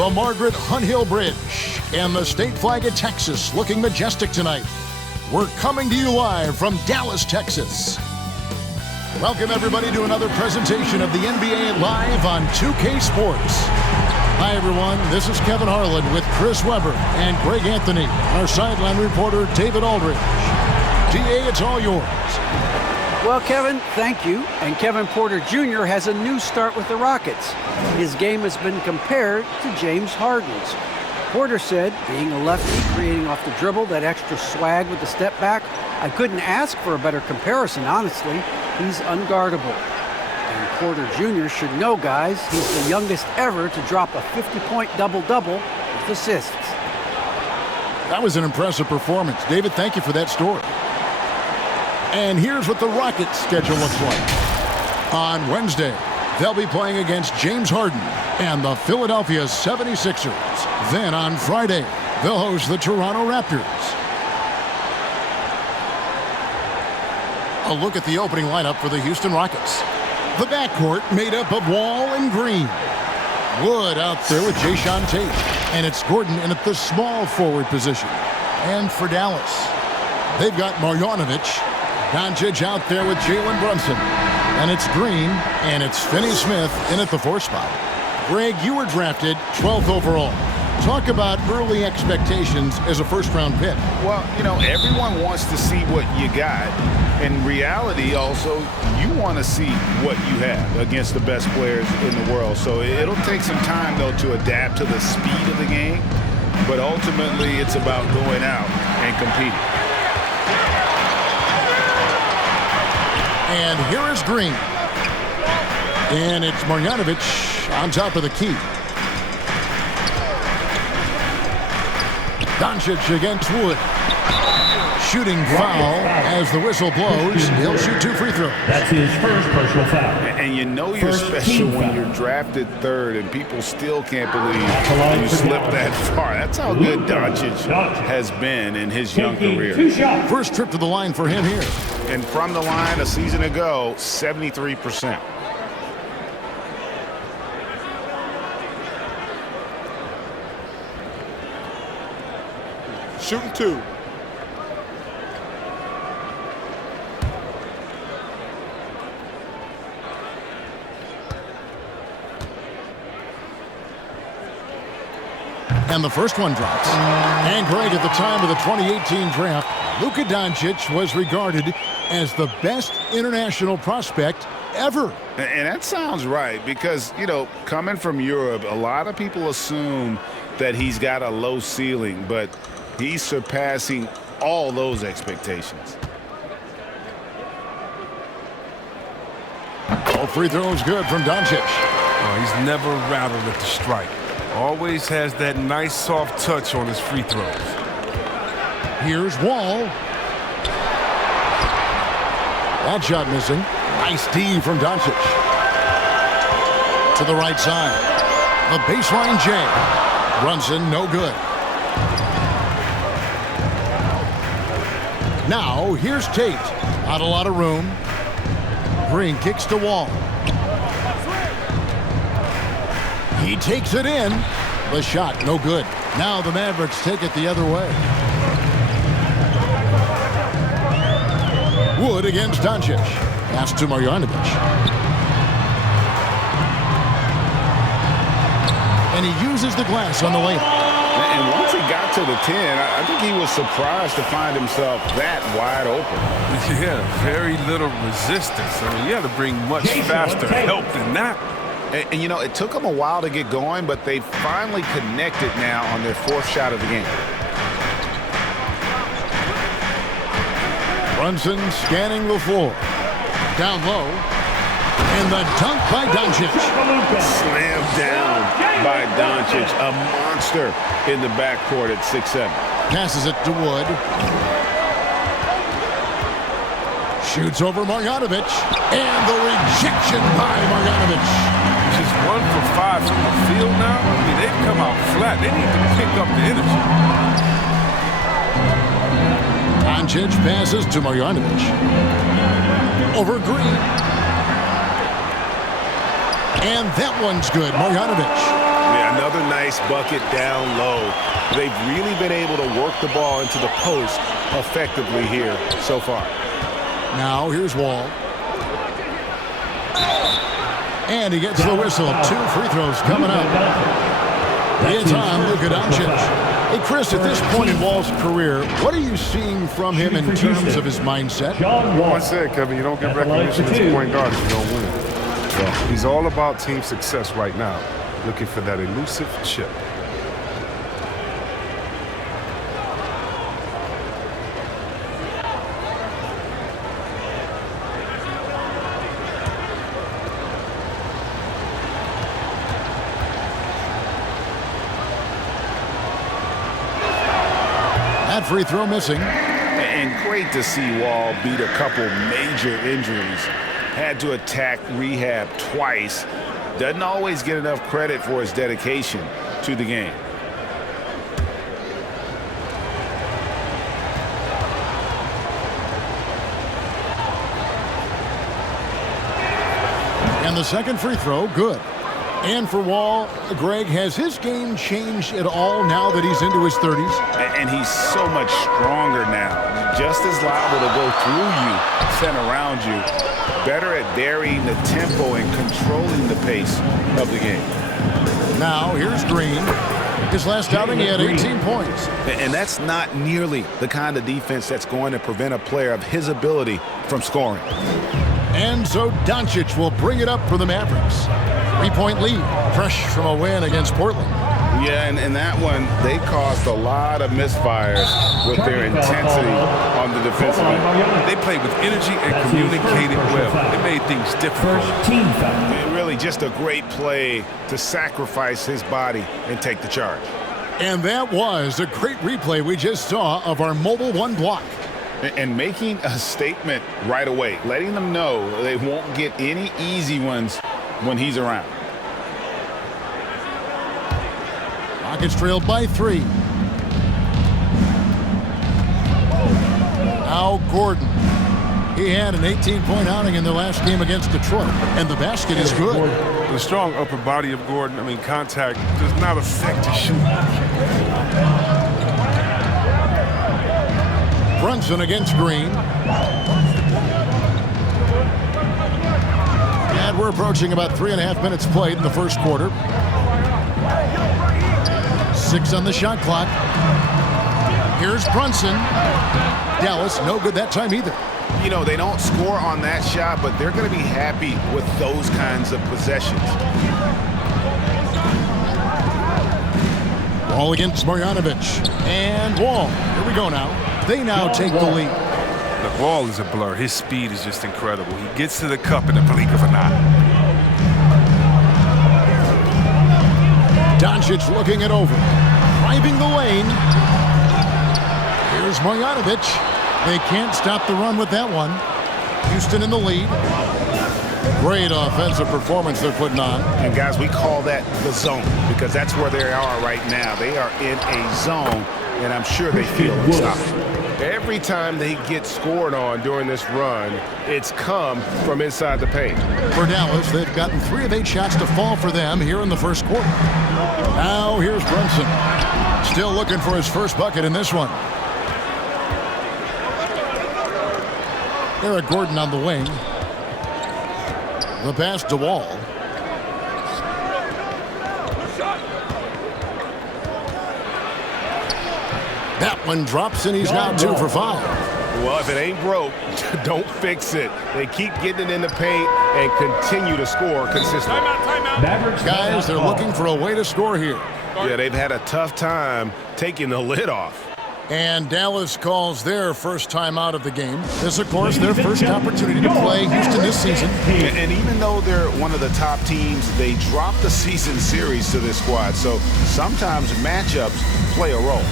The Margaret Hunt Hill Bridge and the state flag of Texas looking majestic tonight. We're coming to you live from Dallas, Texas. Welcome everybody to another presentation of the NBA live on 2K Sports. Hi everyone, this is Kevin Harlan with Chris Webber and Greg Anthony, our sideline reporter David Aldridge. DA, it's all yours. Well, Kevin, thank you. And Kevin Porter Jr. has a new start with the Rockets. His game has been compared to James Harden's. Porter said, being a lefty, creating off the dribble, that extra swag with the step back, I couldn't ask for a better comparison, honestly. He's unguardable. And Porter Jr. should know, guys, he's the youngest ever to drop a 50-point double-double with assists. That was an impressive performance. David, thank you for that story. And here's what the Rockets' schedule looks like. On Wednesday, they'll be playing against James Harden and the Philadelphia 76ers. Then on Friday, they'll host the Toronto Raptors. A look at the opening lineup for the Houston Rockets. The backcourt made up of Wall and Green. Wood out there with Jayshawn Tate. And it's Gordon in at the small forward position. And for Dallas, they've got Marjanovic. Doncic out there with Jalen Brunson. And it's Green, and it's Finney Smith in at the 4th spot. Greg, you were drafted 12th overall. Talk about early expectations as a first-round pick. Well, you know, everyone wants to see what you got. In reality, also, you want to see what you have against the best players in the world. So it'll take some time, though, to adapt to the speed of the game. But ultimately, it's about going out and competing. And here is Green. And it's Marjanovic on top of the key. Doncic against Wood. Shooting foul as the whistle blows. He'll shoot 2 free throws. That's his first personal foul. And you know you're special when you're drafted 3rd and people still can't believe you slipped that far. That's how good Doncic has been in his young career. First trip to the line for him here. And from the line a season ago, 73%. Shooting 2. And the first one drops. And Greg, at the time of the 2018 draft, Luka Doncic was regarded as the best international prospect ever. And that sounds right because, you know, coming from Europe, a lot of people assume that he's got a low ceiling, but he's surpassing all those expectations. All free throws good from Doncic. Oh, he's never rattled at the strike. Always has that nice soft touch on his free throws. Here's Wall. That shot missing. Nice D from Doncic. To the right side. The baseline J. Brunson, no good. Now, here's Tate. Not a lot of room. Green kicks to Wall. He takes it in. The shot, no good. Now the Mavericks take it the other way. Wood against Doncic. Pass to Marjanovic. And he uses the glass on the layup. And once he got to the 10, I think he was surprised to find himself that wide open. Yeah, very little resistance. I mean, you had to bring much faster help than that. And, you know, it took them a while to get going, but they finally connected now on their 4th shot of the game. Brunson scanning the floor. Down low. And the dunk by Doncic. Slammed down by Doncic. A monster in the backcourt at 6'7". Passes it to Wood. Shoots over Marjanovic. And the rejection by Marjanovic. Just 1 for 5 from the field now. I mean, they've come out flat. They need to pick up the energy. Doncic passes to Marjanovic. Over Green. And that one's good. Marjanovic. Yeah, another nice nice bucket down low. They've really been able to work the ball into the post effectively here so far. Now here's Wall. And he gets the whistle. 2 free throws coming up. It's on Luka Doncic. Hey, Chris, at this point in Wall's career, what are you seeing from him in terms of his mindset? Like I said, Kevin, you don't get recognition as a point guard if you don't win. So he's all about team success right now, looking for that elusive chip. That free throw missing. And great to see Wall beat a couple major injuries. Had to attack rehab twice. Doesn't always get enough credit for his dedication to the game. And the second free throw, good. And for Wall, Greg, has his game changed at all now that he's into his 30s? And he's so much stronger now. Just as liable to go through you, send around you. Better at varying the tempo and controlling the pace of the game. Now, here's Green. His last outing, he had 18 points. And that's not nearly the kind of defense that's going to prevent a player of his ability from scoring. And so Doncic will bring it up for the Mavericks. 3-point lead, fresh from a win against Portland. Yeah, and in that one, they caused a lot of misfires with their intensity on the defensive end. They played with energy and communicated well. They made things difficult. Really just a great play to sacrifice his body and take the charge. And that was a great replay we just saw of our Mobile One block. And making a statement right away, letting them know they won't get any easy ones when he's around. Rockets trailed by 3. Now Gordon. He had an 18-point outing in their last game against Detroit, and the basket is good. The strong upper body of Gordon, contact does not affect his shooting. Brunson against Green. And we're approaching about 3.5 minutes played in the first quarter. 6 on the shot clock. Here's Brunson. Dallas, no good that time either. You know, they don't score on that shot, but they're going to be happy with those kinds of possessions. Wall against Marjanovic. And Wall. Here we go now. They now take the lead. The ball is a blur. His speed is just incredible. He gets to the cup in the blink of an eye. Doncic looking it over. Driving the lane. Here's Marjanovic. They can't stop the run with that one. Houston in the lead. Great offensive performance they're putting on. And guys, we call that the zone because that's where they are right now. They are in a zone, and I'm sure they feel unstoppable. Every time they get scored on during this run, it's come from inside the paint. For Dallas, they've gotten 3 of 8 shots to fall for them here in the first quarter. Now here's Brunson. Still looking for his first bucket in this one. Eric Gordon on the wing. The pass to Wall. That one drops, and he's now 2 for 5. Well, if it ain't broke, don't fix it. They keep getting it in the paint and continue to score consistently. Mavericks, guys, they're looking for a way to score here. Yeah, they've had a tough time taking the lid off. And Dallas calls their first time out of the game. This, of course, their first opportunity to play Houston this season. And even though they're one of the top teams, they dropped the season series to this squad. So sometimes matchups play a role.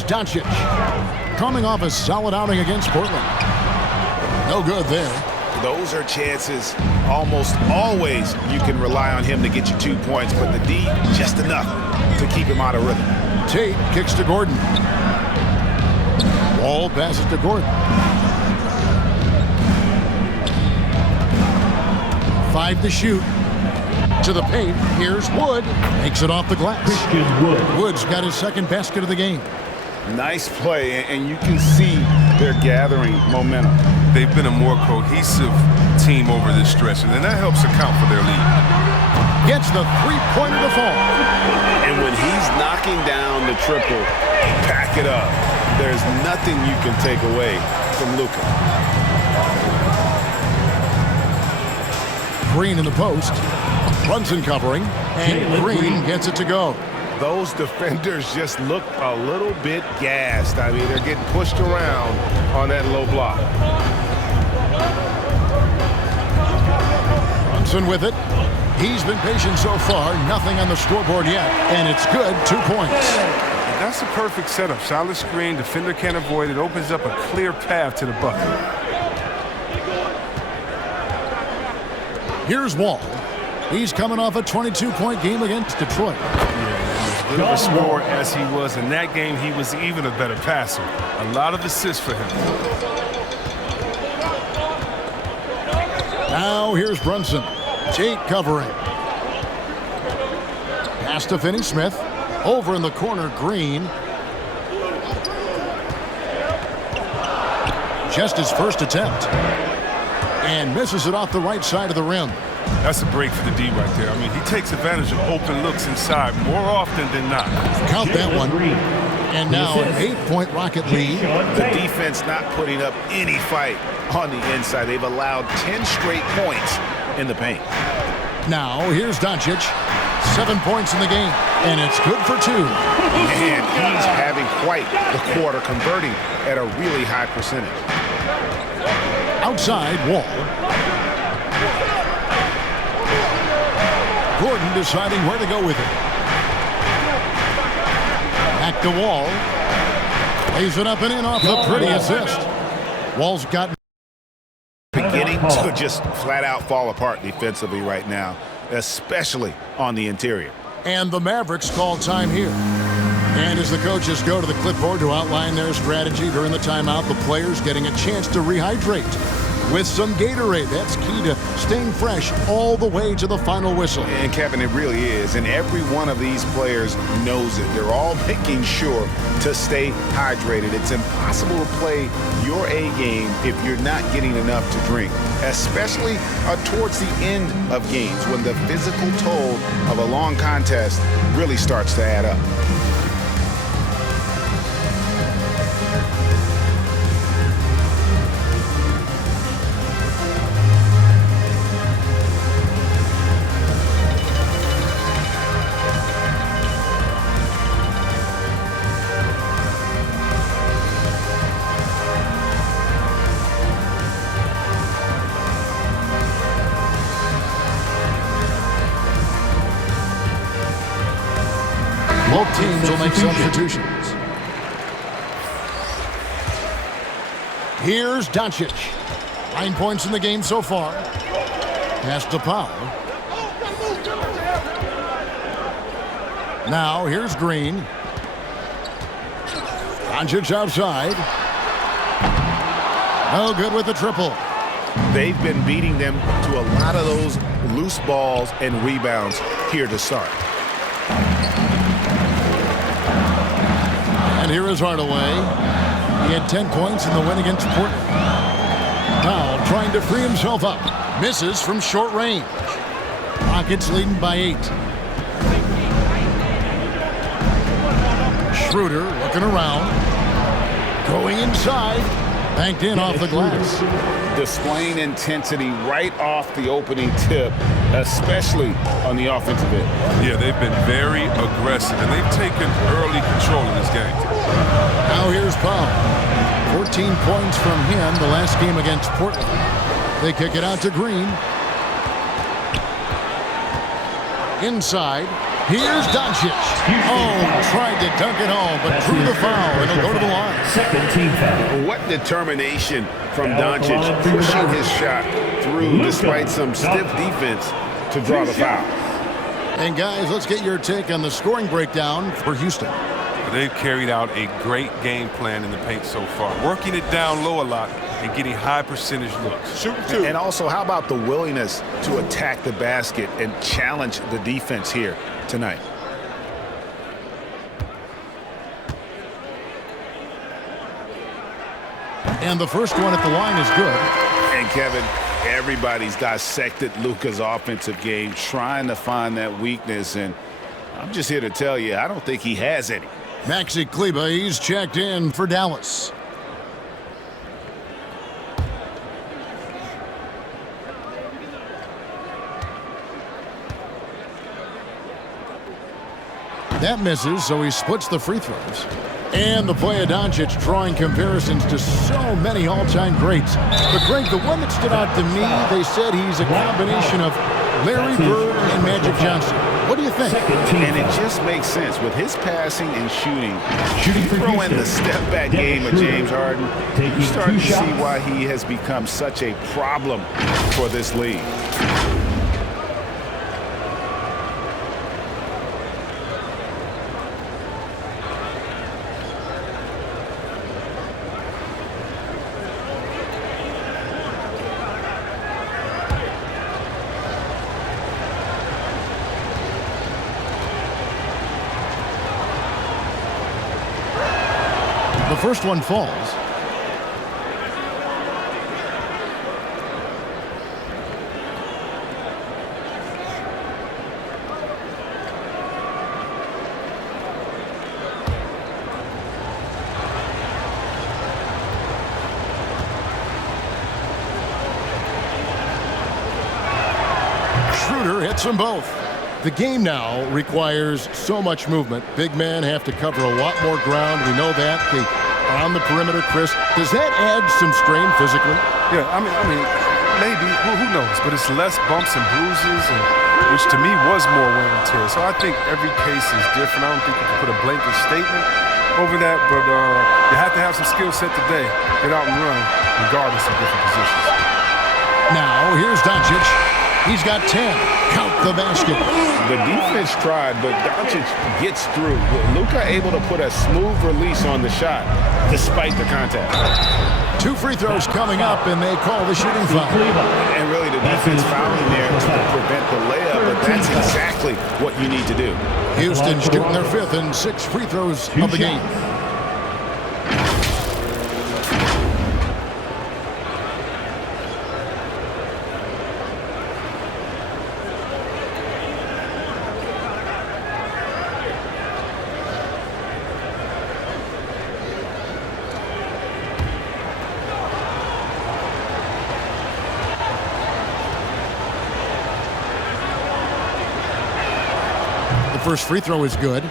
Here's Doncic. Coming off a solid outing against Portland. No good there. Those are chances almost always you can rely on him to get you 2 points, but the D just enough to keep him out of rhythm. Tate kicks to Gordon. Wall passes to Gordon. 5 to shoot. To the paint. Here's Wood. Makes it off the glass. Wood's got his second basket of the game. Nice play, and you can see they're gathering momentum. They've been a more cohesive team over this stretch, and that helps account for their lead. Gets the three-pointer to fall. And when he's knocking down the triple, pack it up. There's nothing you can take away from Luka. Green in the post. Brunson covering, and Green gets it to go. Those defenders just look a little bit gassed. I mean, they're getting pushed around on that low block. Brunson with it. He's been patient so far. Nothing on the scoreboard yet, and it's good. 2 points. And that's a perfect setup. Solid screen, defender can't avoid it. Opens up a clear path to the bucket. Here's Wall. He's coming off a 22-point game against Detroit. Good of a scorer as he was in that game, he was even a better passer. A lot of assists for him. Now here's Brunson. Tate covering. Pass to Finney-Smith. Over in the corner, Green. Just his first attempt. And misses it off the right side of the rim. That's a break for the D right there. I mean, he takes advantage of open looks inside more often than not. Count that one. And now an 8-point Rocket lead. The defense not putting up any fight on the inside. They've allowed 10 straight points in the paint. Now here's Doncic. 7 points in the game, and it's good for 2. And he's having quite the quarter, converting at a really high percentage. Outside, Wall. Gordon deciding where to go with it. Back to Wall. Lays it up and in off the pretty assist. Wall's got Beginning to just flat out fall apart defensively right now, especially on the interior. And the Mavericks call time here. And as the coaches go to the clipboard to outline their strategy during the timeout, the players getting a chance to rehydrate with some Gatorade. That's key to staying fresh all the way to the final whistle. And Kevin, it really is. And every one of these players knows it. They're all making sure to stay hydrated. It's impossible to play your A game if you're not getting enough to drink, especially towards the end of games when the physical toll of a long contest really starts to add up. Both teams will make substitutions. Here's Doncic. 9 points in the game so far. Pass to Powell. Now here's Green. Doncic outside. No good with the triple. They've been beating them to a lot of those loose balls and rebounds here to start. And here is Hardaway. He had 10 points in the win against Portland. Powell trying to free himself up. Misses from short range. Rockets leading by 8. Schroeder looking around. Going inside. Banked in off the glass. Displaying intensity right off the opening tip, especially on the offensive end. Yeah, they've been very aggressive, and they've taken early control of this game. Now here's Powell. 14 points from him the last game against Portland. They kick it out to Green. Inside. Here's Doncic. Oh, tried to dunk it home, but drew the foul, and he'll go to the line. Second team foul. What determination from Doncic, pushing his shot through despite some stiff defense to draw the foul. And guys, let's get your take on the scoring breakdown for Houston. They've carried out a great game plan in the paint so far, working it down low a lot and getting high percentage looks. And also, how about the willingness to attack the basket and challenge the defense here tonight? And the first one at the line is good. And Kevin, everybody's dissected Luka's offensive game, trying to find that weakness, and I'm just here to tell you, I don't think he has any. Maxi Kleber, he's checked in for Dallas. That misses, so he splits the free throws. And the play of Doncic drawing comparisons to so many all-time greats. But Greg, the one that stood out to me, they said he's a combination of Larry Bird and Magic Johnson. What do you think? And it just makes sense. With his passing and shooting, you throw in the step-back game of James Harden, you start to see why he has become such a problem for this league. The first one falls. Schroeder hits them both. The game now requires so much movement. Big men have to cover a lot more ground. We know that. They are on the perimeter, Chris. Does that add some strain physically? Yeah, I mean, maybe. Who knows? But it's less bumps and bruises, which to me was more wear and tear. So I think every case is different. I don't think you can put a blanket statement over that, but you have to have some skill set today. Get out and run, regardless of different positions. Now, here's Doncic. He's got 10. Count the basket. The defense tried, but Doncic gets through. Luka able to put a smooth release on the shot, despite the contact. 2 free throws coming up, and they call the shooting foul. And really, the defense fouling there to prevent the layup, but that's exactly what you need to do. Houston shooting their 5th and 6th free throws of the game. First free throw is good.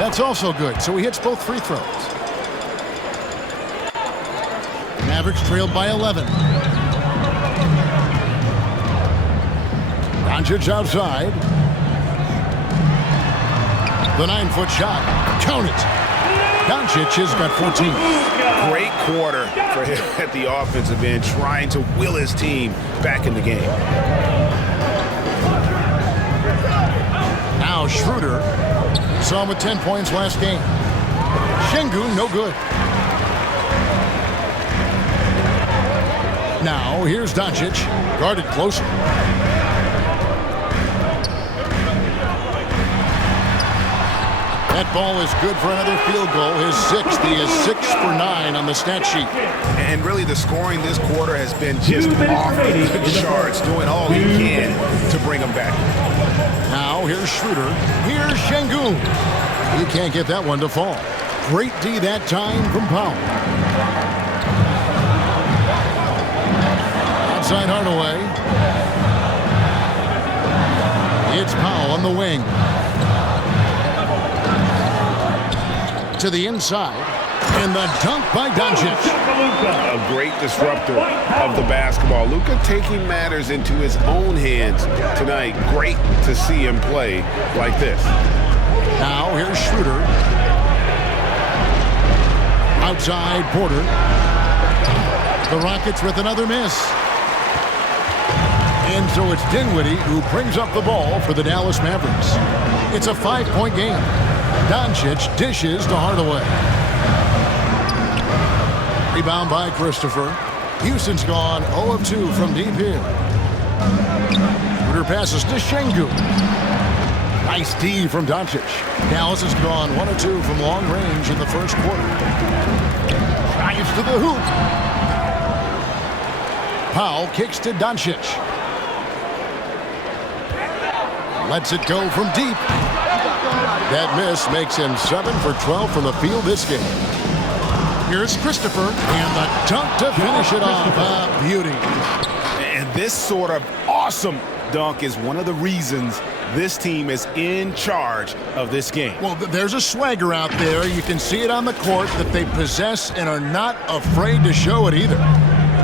That's also good, so he hits both free throws. Mavericks trailed by 11. Doncic outside. The 9-foot shot. Count it. Doncic has got 14. Great quarter for him at the offensive end, trying to will his team back in the game. Now Schroeder. Saw him with 10 points last game. Şengün, no good. Now here's Doncic. Guarded closer. That ball is good for another field goal. His 6th. He is 6 for 9 on the stat sheet. And really, the scoring this quarter has been just off the charts, doing all he can to bring them back. Now here's Schroeder. Here's Şengün. He can't get that one to fall. Great D that time from Powell. inside Hardaway. It's Powell on the wing. To the inside. And the dunk by Doncic. A great disruptor of the basketball. Luka taking matters into his own hands tonight. Great to see him play like this. Now here's Schroeder. Outside Porter. The Rockets with another miss. And so it's Dinwiddie who brings up the ball for the Dallas Mavericks. It's a 5-point game. Doncic dishes to Hardaway. Rebound by Christopher. Houston's gone 0 of 2 from deep here. Schroeder passes to Şengün. Nice D from Doncic. Dallas has gone 1 of 2 from long range in the first quarter. Drives to the hoop. Powell kicks to Doncic. Lets it go from deep. That miss makes him 7 for 12 from the field this game. Here's Christopher, and the dunk to finish it off. A beauty. And this sort of awesome dunk is one of the reasons this team is in charge of this game. Well, there's a swagger out there. You can see it on the court that they possess and are not afraid to show it either.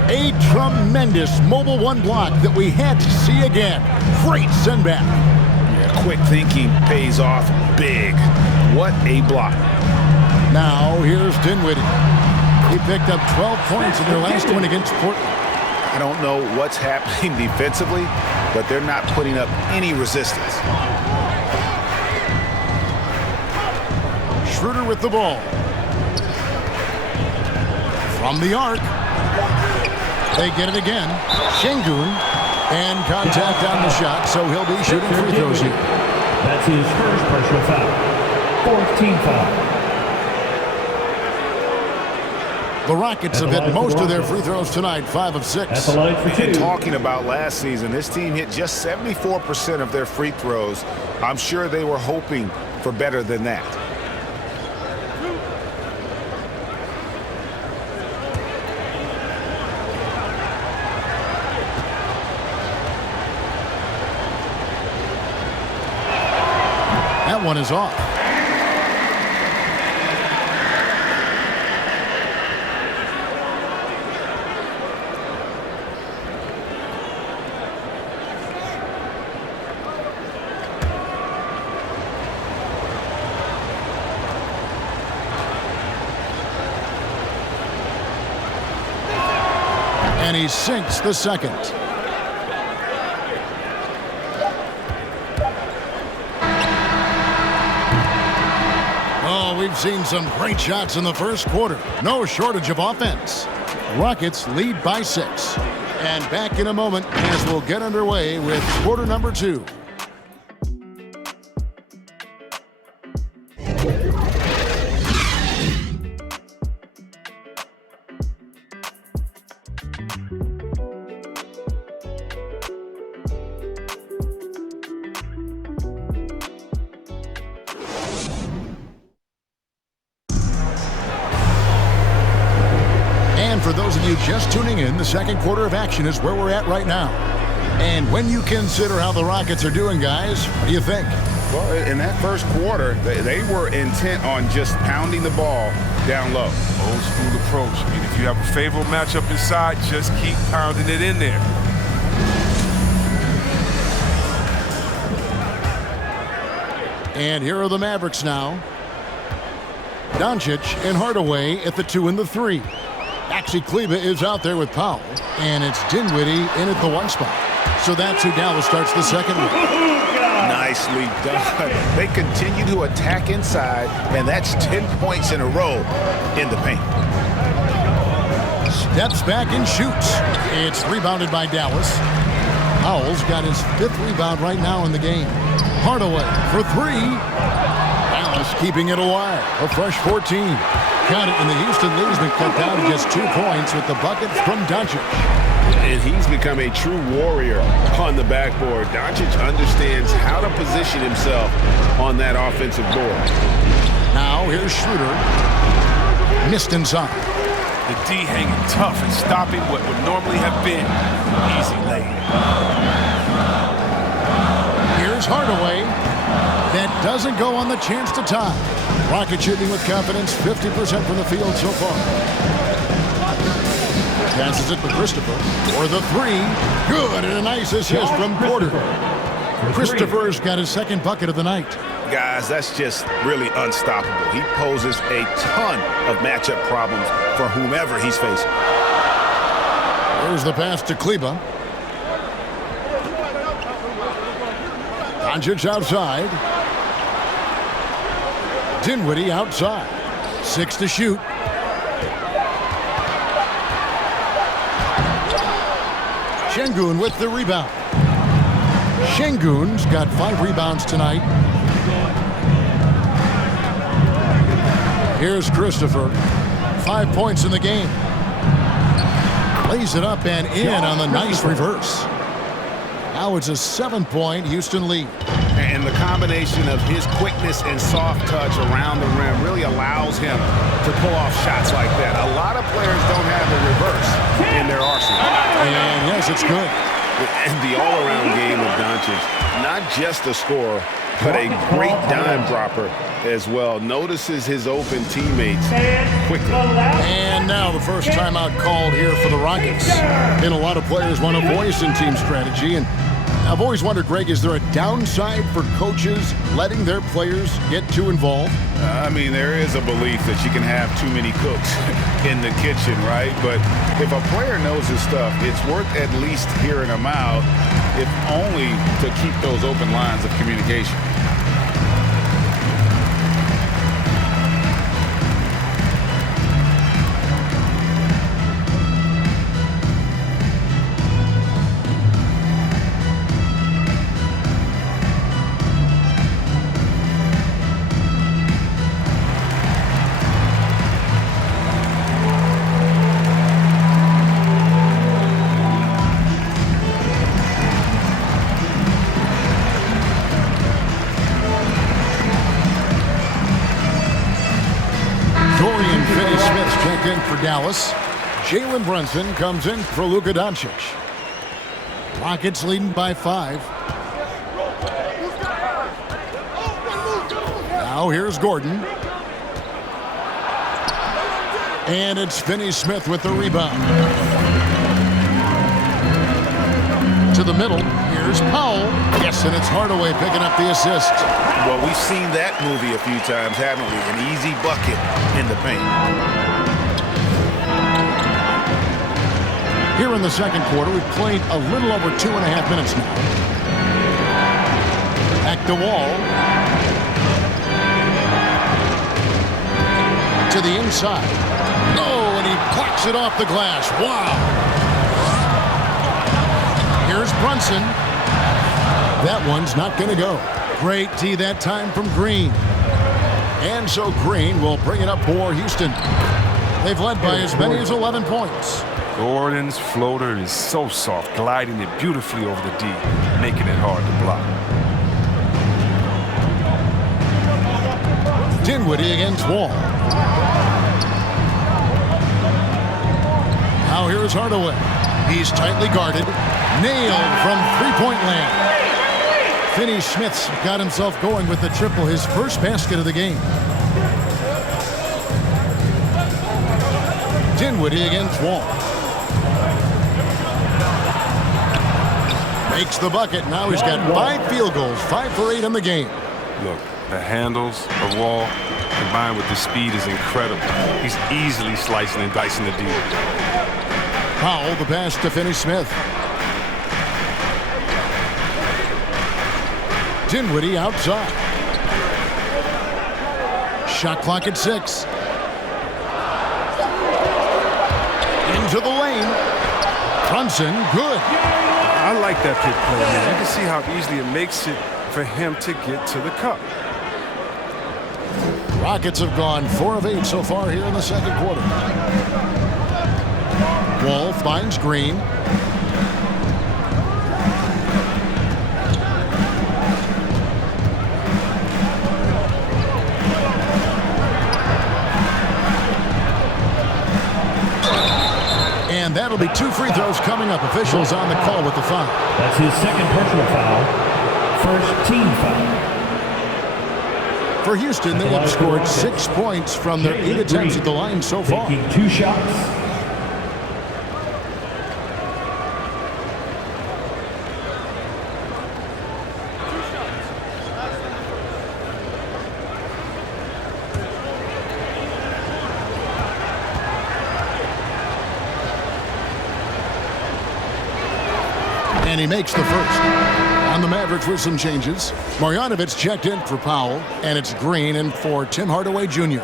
A tremendous mobile one block that we had to see again. Great send back. Yeah, quick thinking pays off big. What a block. Now here's Dinwiddie. He picked up 12 points in their last one against Portland. I don't know what's happening defensively, but they're not putting up any resistance. Schroeder with the ball. From the arc. They get it again. Şengün. And contact on the shot, so he'll be shooting free throws here. That's his first personal foul. Fourth team foul. The Rockets have hit most of their free throws tonight, 5 of 6. And talking about last season, this team hit just 74% of their free throws. I'm sure they were hoping for better than that. That one is off. And he sinks the second. Oh, we've seen some great shots in the first quarter. No shortage of offense. Rockets lead by 6. And back in a moment as we'll get underway with quarter number 2. For those of you just tuning in, the second quarter of action is where we're at right now. And when you consider how the Rockets are doing, guys, what do you think? Well, in that first quarter, they were intent on just pounding the ball down low. Old school approach. I mean, if you have a favorable matchup inside, just keep pounding it in there. And here are the Mavericks now. Doncic and Hardaway at the 2 and the 3. Maxi Kleber is out there with Powell, and it's Dinwiddie in at the 1 spot. So that's who Dallas starts the second with. Nicely done. They continue to attack inside, and that's 10 points in a row in the paint. Steps back and shoots. It's rebounded by Dallas. Powell's got his 5th rebound right now in the game. Hardaway for 3. Dallas keeping it alive. A fresh 14. Got it, and the Houston lead has been cut down to just 2 points with the bucket from Doncic. And he's become a true warrior on the backboard. Doncic understands how to position himself on that offensive board. Now here's Schroeder. Missed inside. The D hanging tough and stopping what would normally have been an easy lay. Here's Hardaway. That doesn't go on the chance to tie. Rockets shooting with confidence, 50% from the field so far. Passes it to Christopher for the three. Good, and a nice assist from Porter. Christopher's got his second bucket of the night. Guys, that's just really unstoppable. He poses a ton of matchup problems for whomever he's facing. There's the pass to Kleba. Doncic outside. Dinwiddie outside. 6 to shoot. Şengün with the rebound. Şengün's got 5 rebounds tonight. Here's Christopher. 5 points in the game. Lays it up and in on the nice reverse. Now it's a 7-point Houston lead. And the combination of his quickness and soft touch around the rim really allows him to pull off shots like that. A lot of players don't have the reverse in their arsenal. And yes, it's good. And the all-around game of Doncic, not just a scorer, but a great dime dropper as well. Notices his open teammates quickly. And now the first timeout called here for the Rockets. And a lot of players want a voice in team strategy. And I've always wondered, Greg, is there a downside for coaches letting their players get too involved? I mean, there is a belief that you can have too many cooks in the kitchen, right? But if a player knows his stuff, it's worth at least hearing them out, if only to keep those open lines of communication. In for Dallas. Jalen Brunson comes in for Luka Doncic. Rockets leading by 5. Now here's Gordon. And it's Finney-Smith with the rebound. To the middle. Here's Powell. Yes, and it's Hardaway picking up the assist. Well, we've seen that movie a few times, haven't we? An easy bucket in the paint. Here in the second quarter, we've played a little over 2.5 minutes now. Back to Wall. To the inside. Oh, and he clocks it off the glass. Wow. Here's Brunson. That one's not going to go. Great D that time from Green. And so Green will bring it up for Houston. They've led by as many as 11 points. Gordon's floater is so soft, gliding it beautifully over the D, making it hard to block. Dinwiddie against Wall. Now here's Hardaway. He's tightly guarded. Nailed from three-point land. Finney-Smith's got himself going with the triple, his first basket of the game. Dinwiddie against Wall. Makes the bucket. Now he's got 5 field goals, 5 for 8 in the game. Look, the handles of Wall combined with the speed is incredible. He's easily slicing and dicing the D. Powell, the pass to Finney-Smith. Dinwiddie outside. Shot clock at 6. Into the lane. Brunson, good. I like that pick play, man. You can see how easily it makes it for him to get to the cup. Rockets have gone 4 of 8 so far here in the second quarter. Wall finds Green. That'll be 2 free throws coming up. Officials on the call with the foul. That's his second personal foul. First team foul. For Houston, they have scored 6 points from their 8 attempts at the line so far. Taking 2 shots. And he makes the first. On the Mavericks with some changes. Marjanovic checked in for Powell, and it's Green in for Tim Hardaway Jr.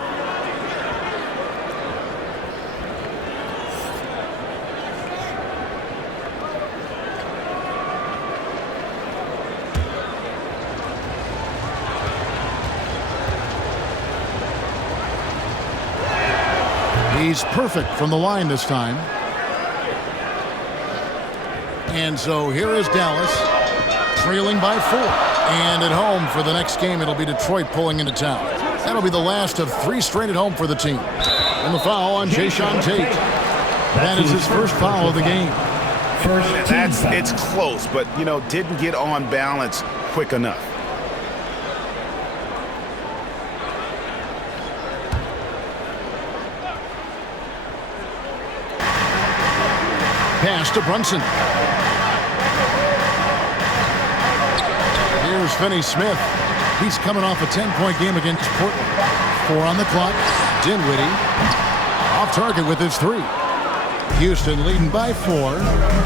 He's perfect from the line this time. And so here is Dallas, trailing by 4. And at home for the next game, it'll be Detroit pulling into town. That'll be the last of 3 straight at home for the team. And the foul on Jae'Sean Tate. That is his first foul of the game. It's close, but, you know, didn't get on balance quick enough. Pass to Brunson. Here's Finney-Smith. He's coming off a 10-point game against Portland. 4 on the clock. Dinwiddie off target with his 3. Houston leading by 4.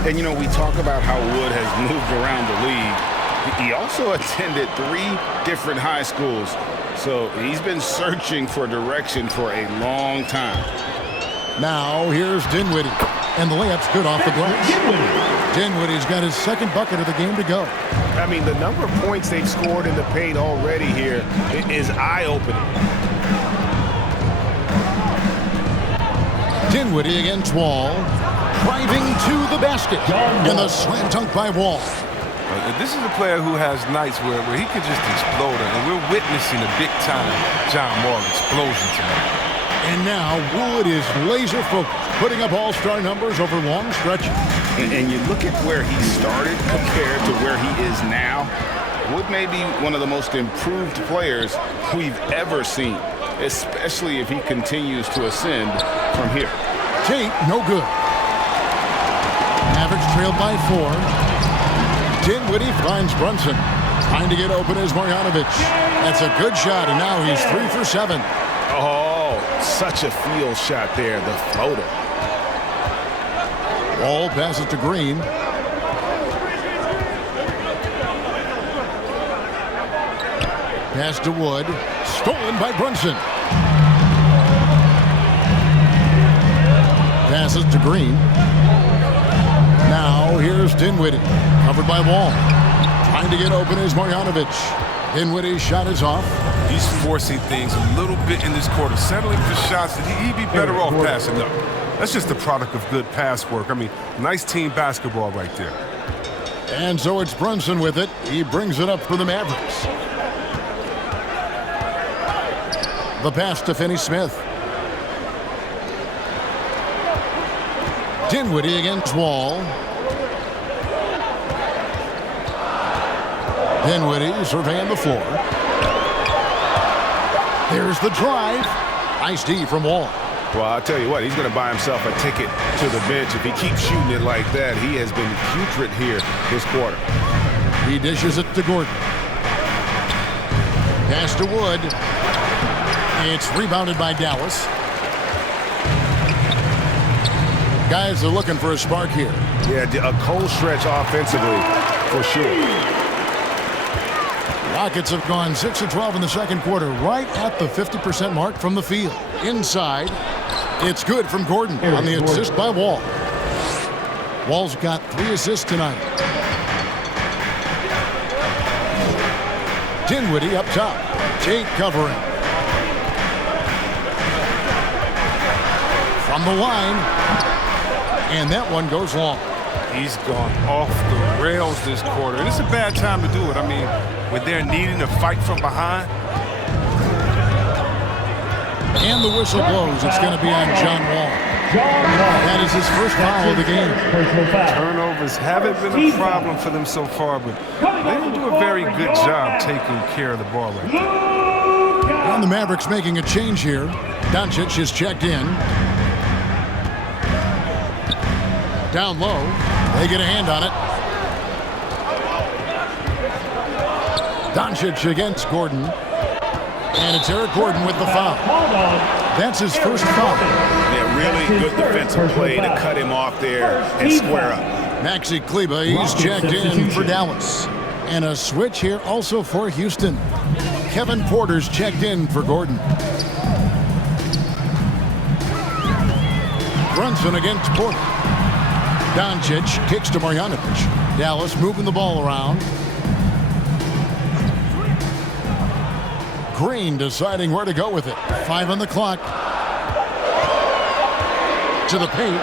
And, you know, we talk about how Wood has moved around the league. He also attended 3 different high schools. So he's been searching for direction for a long time. Now here's Dinwiddie. And the layup's good off the glass. Dinwiddie's got his second bucket of the game to go. I mean, the number of points they've scored in the paint already here is eye-opening. Dinwiddie against Wall. Driving to the basket. And the slam dunk by Wall. This is a player who has nights where he could just explode. And we're witnessing a big-time John Wall explosion tonight. And now Wood is laser focused, putting up all-star numbers over long stretches. And you look at where he started compared to where he is now. Wood may be one of the most improved players we've ever seen, especially if he continues to ascend from here. Tate, no good. Mavericks trailed by 4. Dinwiddie finds Brunson. Trying to get open is Marjanovic. That's a good shot, and now he's 3 for 7. Oh, such a field shot there, the floater. Wall passes to Green. Pass to Wood. Stolen by Brunson. Passes to Green. Now here's Dinwiddie. Covered by Wall. Trying to get open is Marjanovic. Dinwiddie's shot is off. He's forcing things a little bit in this quarter, settling for shots that he'd be better off passing up. That's just the product of good pass work. I mean, nice team basketball right there. And so it's Brunson with it. He brings it up for the Mavericks. The pass to Finney-Smith. Dinwiddie against Wall. Dinwiddie surveying the floor. There's the drive. Nice D from Wall. Well, I'll tell you what, he's going to buy himself a ticket to the bench. If he keeps shooting it like that, he has been putrid here this quarter. He dishes it to Gordon. Pass to Wood. It's rebounded by Dallas. Guys are looking for a spark here. Yeah, a cold stretch offensively, for sure. Rockets have gone 6 of 12 in the second quarter, right at the 50% mark from the field. Inside, it's good from Gordon on the assist by Wall. Wall's got 3 assists tonight. Dinwiddie up top. Tate covering. From the line. And that one goes long. He's gone off the rails this quarter. And it's a bad time to do it. I mean, when they're needing to fight from behind. And the whistle blows. It's going to be on John Wall. That is his first foul of the game. Personal foul. Turnovers haven't been a problem for them so far, but they didn't do a very good job taking care of the ball right there. And the Mavericks making a change here. Doncic is checked in. Down low. They get a hand on it. Doncic against Gordon. And it's Eric Gordon with the foul. That's his first foul. Yeah, really good defensive play to cut him off there and square up. Maxi Kleber, he's checked in for Dallas. And a switch here also for Houston. Kevin Porter's checked in for Gordon. Brunson against Porter. Doncic kicks to Marjanovic. Dallas moving the ball around. Green deciding where to go with it. 5 on the clock. To the paint.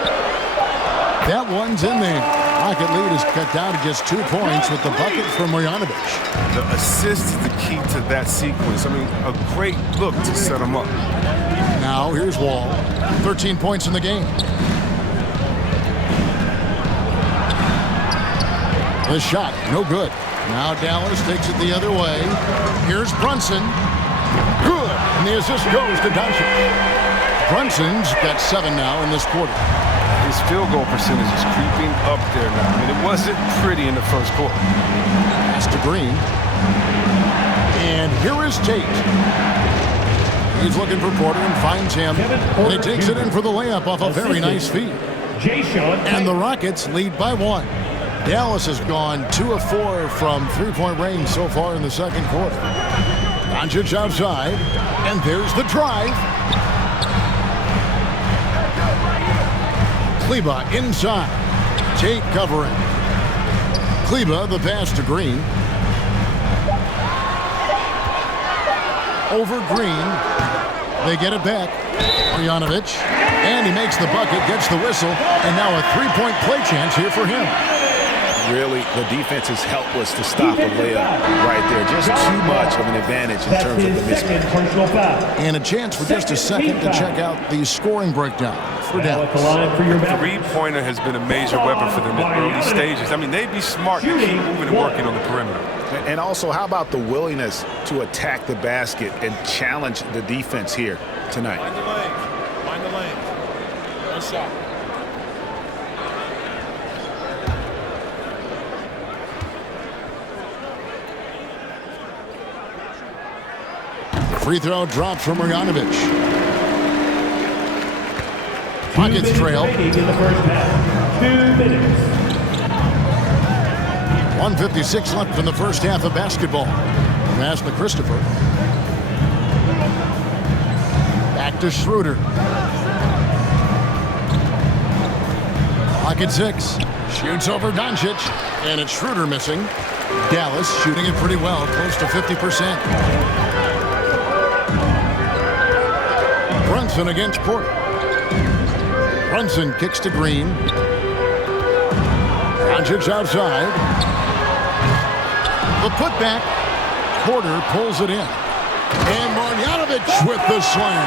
That one's in there. Rocket lead is cut down to just 2 points with the bucket from Marjanovic. The assist is the key to that sequence. I mean, a great look to set him up. Now here's Wall. 13 points in the game. The shot, no good. Now Dallas takes it the other way. Here's Brunson. Good. And the assist goes to Doncic. Brunson's got 7 now in this quarter. His field goal percentage is creeping up there now. I mean, it wasn't pretty in the first quarter. Pass to Green. And here is Tate. He's looking for Porter and finds him. And he takes it in for the layup off a very nice feed. And the Rockets lead by 1. Dallas has gone 2 of 4 from three-point range so far in the second quarter. Doncic outside, and there's the drive. Kleber inside. Tate covering. Kleber, the pass to Green. Over Green. They get it back. Marjanovic. And he makes the bucket, gets the whistle, and now a three-point play chance here for him. Really, the defense is helpless to stop a layup right there. Just too much of an advantage in terms of the mismatch. And a chance for just a second to check out the scoring breakdown for Dallas. The three-pointer has been a major weapon for them in early stages. I mean, they'd be smart to keep moving and working on the perimeter. And also, how about the willingness to attack the basket and challenge the defense here tonight? Find the lane. Find the lane. No shot. Free throw dropped from Marjanovic. Rockets trail. In the first half. 2 minutes. 1:56 left in the first half of basketball. Pass to Christopher. Back to Schroeder. Pocket 6. Shoots over Doncic. And it's Schroeder missing. Dallas shooting it pretty well, close to 50%. Brunson against Porter. Brunson kicks to Green. Doncic outside. The putback. Porter pulls it in. And Marjanovic with the slam.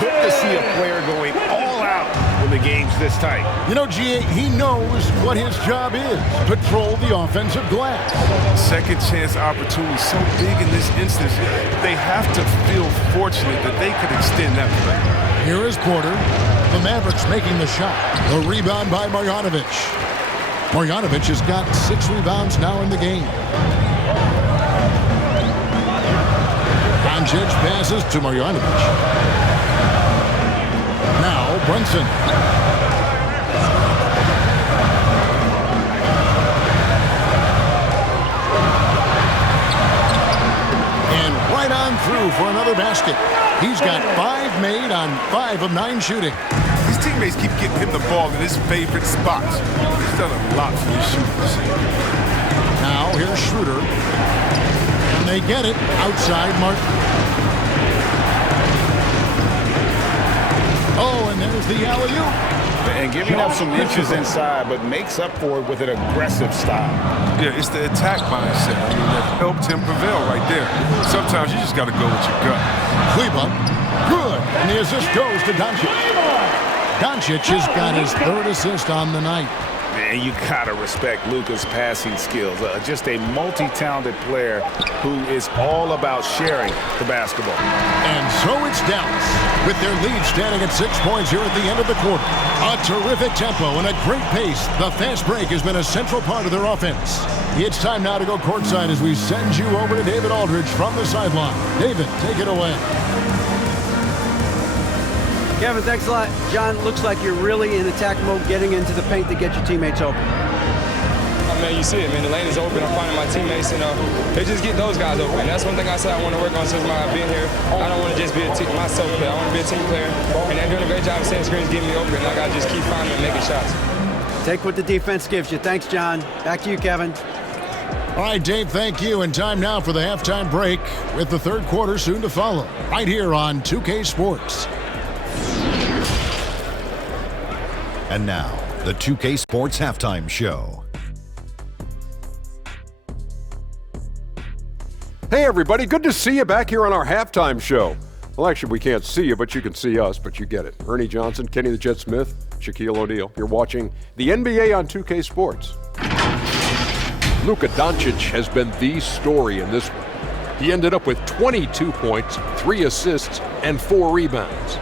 Good to see a player going all out when the game's this tight. You know, G.A., he knows what his job is. Patrol the offensive glass. Second chance opportunity so big in this instance. They have to feel fortunate that they could extend that play. Here is Porter. The Mavericks making the shot. The rebound by Marjanovic. Marjanovic has got 6 rebounds now in the game. Doncic passes to Marjanovic. Now Brunson. And right on through for another basket. He's got 5 made on 5 of 9 shooting. His teammates keep getting him the ball in his favorite spots. He's done a lot for his shooters. Now here's Schroeder. And they get it outside Martin. Oh, and there's the alley-oop. And giving up some inches inside, but makes up for it with an aggressive style. Yeah, it's the attack mindset. I mean, that helped him prevail right there. Sometimes you just got to go with your gut. Kleber, good. And the assist goes to Doncic. Doncic has got his third assist on the night. Man, you gotta respect Luka's passing skills. Just a multi-talented player who is all about sharing the basketball. And so it's Dallas, with their lead standing at 6 points here at the end of the quarter. A terrific tempo and a great pace. The fast break has been a central part of their offense. It's time now to go courtside as we send you over to David Aldridge from the sideline. David, take it away. Kevin, thanks a lot. John, looks like you're really in attack mode, getting into the paint to get your teammates open. Oh, man, you see it, man. The lane is open. I'm finding my teammates, and they just get those guys open. That's one thing I said I want to work on since I've been here. I don't want to just be a myself player. I want to be a team player, and they're doing a great job of setting screens, getting me open. I got to just keep finding and making shots. Take what the defense gives you. Thanks, John. Back to you, Kevin. All right, Dave, thank you. And time now for the halftime break with the third quarter soon to follow, right here on 2K Sports. And now, the 2K Sports Halftime Show. Hey, everybody. Good to see you back here on our halftime show. Well, actually, we can't see you, but you can see us, but you get it. Ernie Johnson, Kenny the Jet Smith, Shaquille O'Neal. You're watching the NBA on 2K Sports. Luka Doncic has been the story in this one. He ended up with 22 points, 3 assists, and 4 rebounds.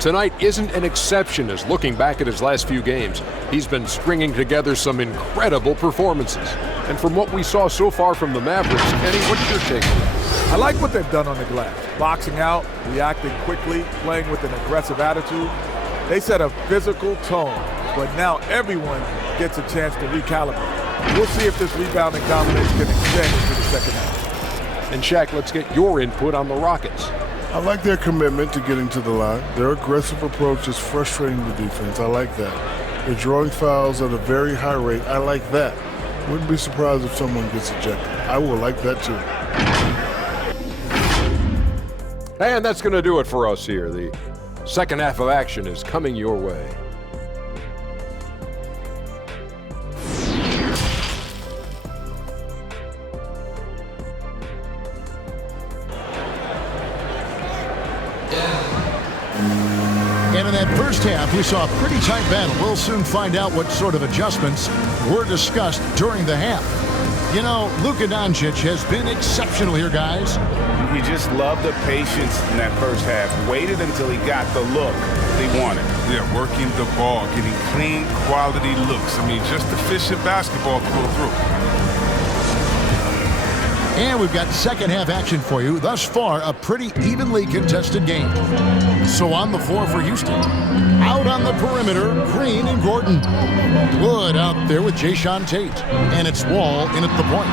Tonight isn't an exception as looking back at his last few games, he's been stringing together some incredible performances. And from what we saw so far from the Mavericks, Kenny, what's your take on that? I like what they've done on the glass. Boxing out, reacting quickly, playing with an aggressive attitude. They set a physical tone, but now everyone gets a chance to recalibrate. We'll see if this rebounding dominance can extend into the second half. And Shaq, let's get your input on the Rockets. I like their commitment to getting to the line. Their aggressive approach is frustrating the defense. I like that. They're drawing fouls at a very high rate. I like that. Wouldn't be surprised if someone gets ejected. I will like that too. And that's going to do it for us here. The second half of action is coming your way. And in that first half, we saw a pretty tight battle. We'll soon find out what sort of adjustments were discussed during the half. You know, Luka Doncic has been exceptional here, guys. You just love the patience in that first half. Waited until he got the look he wanted. Yeah, working the ball, getting clean, quality looks. I mean, just efficient basketball to go through. And we've got second half action for you. Thus far, a pretty evenly contested game. So on the floor for Houston. Out on the perimeter, Green and Gordon. Wood out there with Jayshawn Tate. And it's Wall in at the point.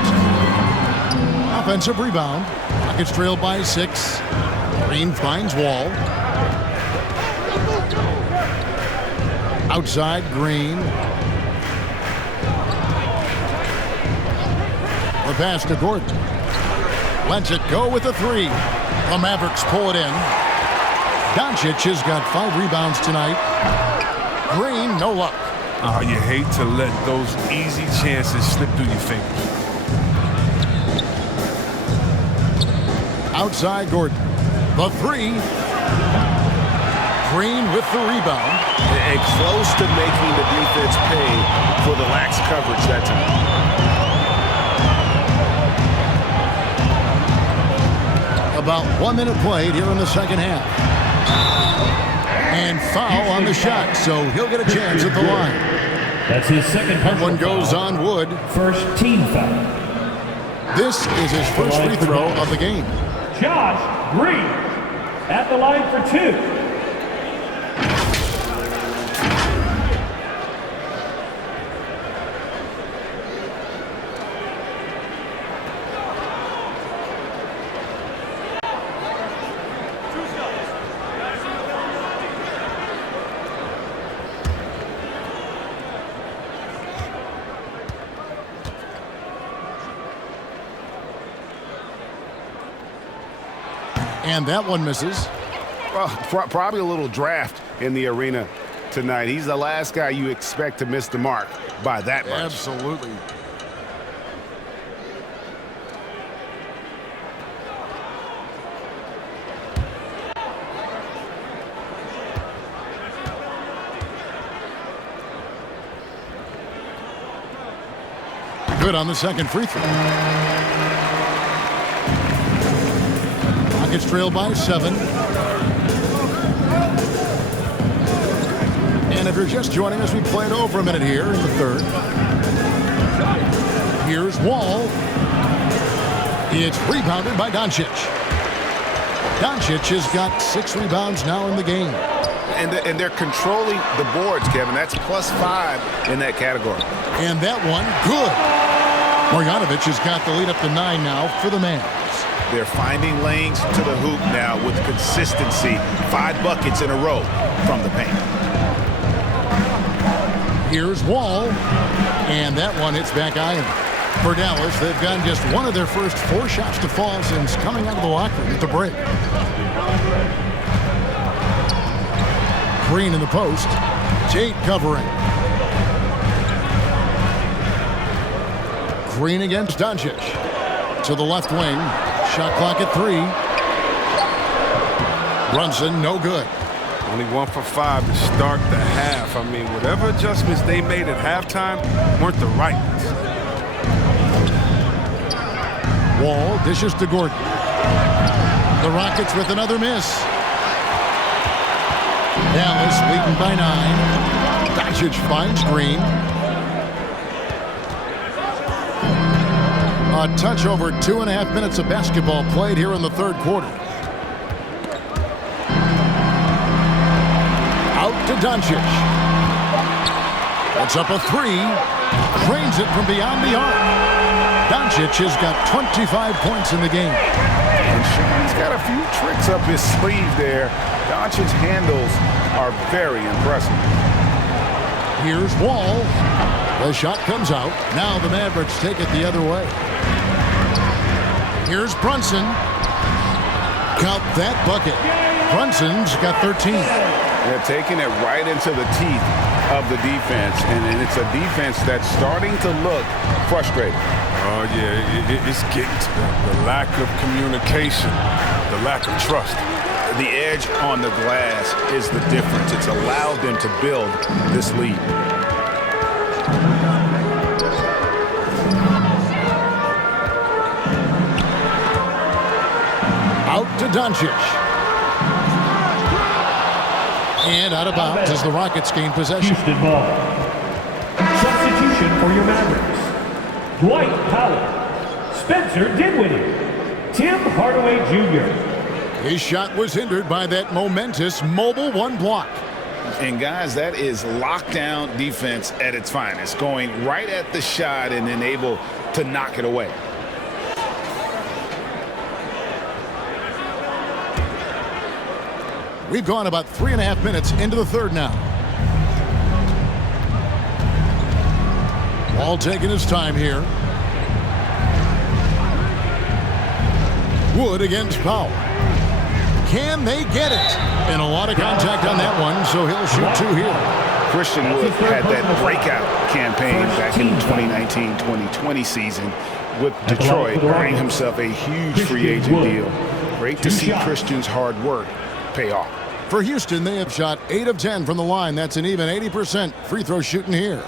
Offensive rebound. Rockets trail by 6. Green finds Wall. Outside, Green. The pass to Gordon. Lets it go with a 3. The Mavericks pull it in. Doncic has got 5 rebounds tonight. Green, no luck. Oh, you hate to let those easy chances slip through your fingers. Outside Gordon. The 3. Green with the rebound. And close to making the defense pay for the lax coverage that time. About 1 minute played here in the second half. And foul on the shot, so he'll get a chance at the line. That's his second personal One goes foul. on Wood. First team foul. This is his first free throw of the game. Josh Green at the line for 2. And that one misses. Well, probably a little draft in the arena tonight. He's the last guy you expect to miss the mark by that much. Absolutely. Good on the second free throw. Rockets trail by 7. And if you're just joining us, we played over a minute here in the third. Here's Wall. It's rebounded by Doncic. Doncic has got 6 rebounds now in the game. And they're controlling the boards, Kevin. That's +5 in that category. And that one, good. Marjanovic has got the lead up to 9 now for the Mavs. They're finding lanes to the hoop now with consistency. 5 buckets in a row from the paint. Here's Wall. And that one hits back iron. For Dallas, they've gotten just one of their first 4 shots to fall since coming out of the locker room at the break. Green in the post. Tate covering. Green against Doncic. To the left wing. Shot clock at 3. Brunson, no good. Only 1 for 5 to start the half. I mean, whatever adjustments they made at halftime weren't the right ones. Wall dishes to Gordon. The Rockets with another miss. Dallas leading by 9. Doncic finds Green. A touch over 2.5 minutes of basketball played here in the third quarter. Out to Doncic. That's up a 3. Drains it from beyond the arc. Doncic has got 25 points in the game. And Sean's got a few tricks up his sleeve there. Doncic's handles are very impressive. Here's Wall. The shot comes out. Now the Mavericks take it the other way. Here's Brunson. Count that bucket. Brunson's got 13. They're taking it right into the teeth of the defense, and it's a defense that's starting to look frustrated. Oh, yeah, it's getting to them. The lack of communication, the lack of trust. The edge on the glass is the difference. It's allowed them to build this lead. Out to Doncic. And out of bounds as the Rockets gain possession. Houston ball. Substitution for your Mavericks. Dwight Powell. Spencer Dinwiddie. Tim Hardaway Jr. His shot was hindered by that momentous mobile 1 block. And guys, that is lockdown defense at its finest. Going right at the shot and then able to knock it away. We've gone about 3.5 minutes into the third now. Wall taking his time here. Wood against Powell. Can they get it? And a lot of contact on that one, so he'll shoot 2 here. Christian Wood had that breakout campaign back in the 2019-2020 season with Detroit, earning himself a huge free agent deal. Great to see Christian's hard work pay off. For Houston, they have shot 8 of 10 from the line. That's an even 80% free throw shooting here.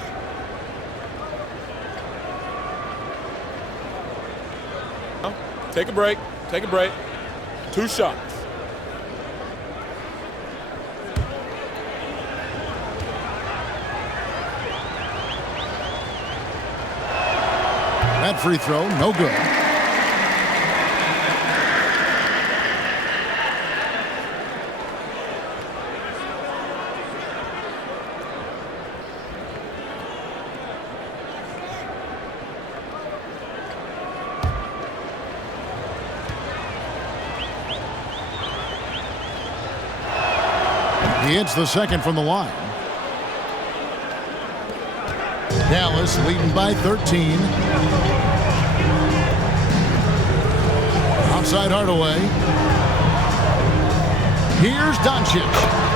Take a break. Take a break. 2 shots. That free throw, no good. He hits the second from the line. Dallas leading by 13. Outside Hardaway. Here's Doncic.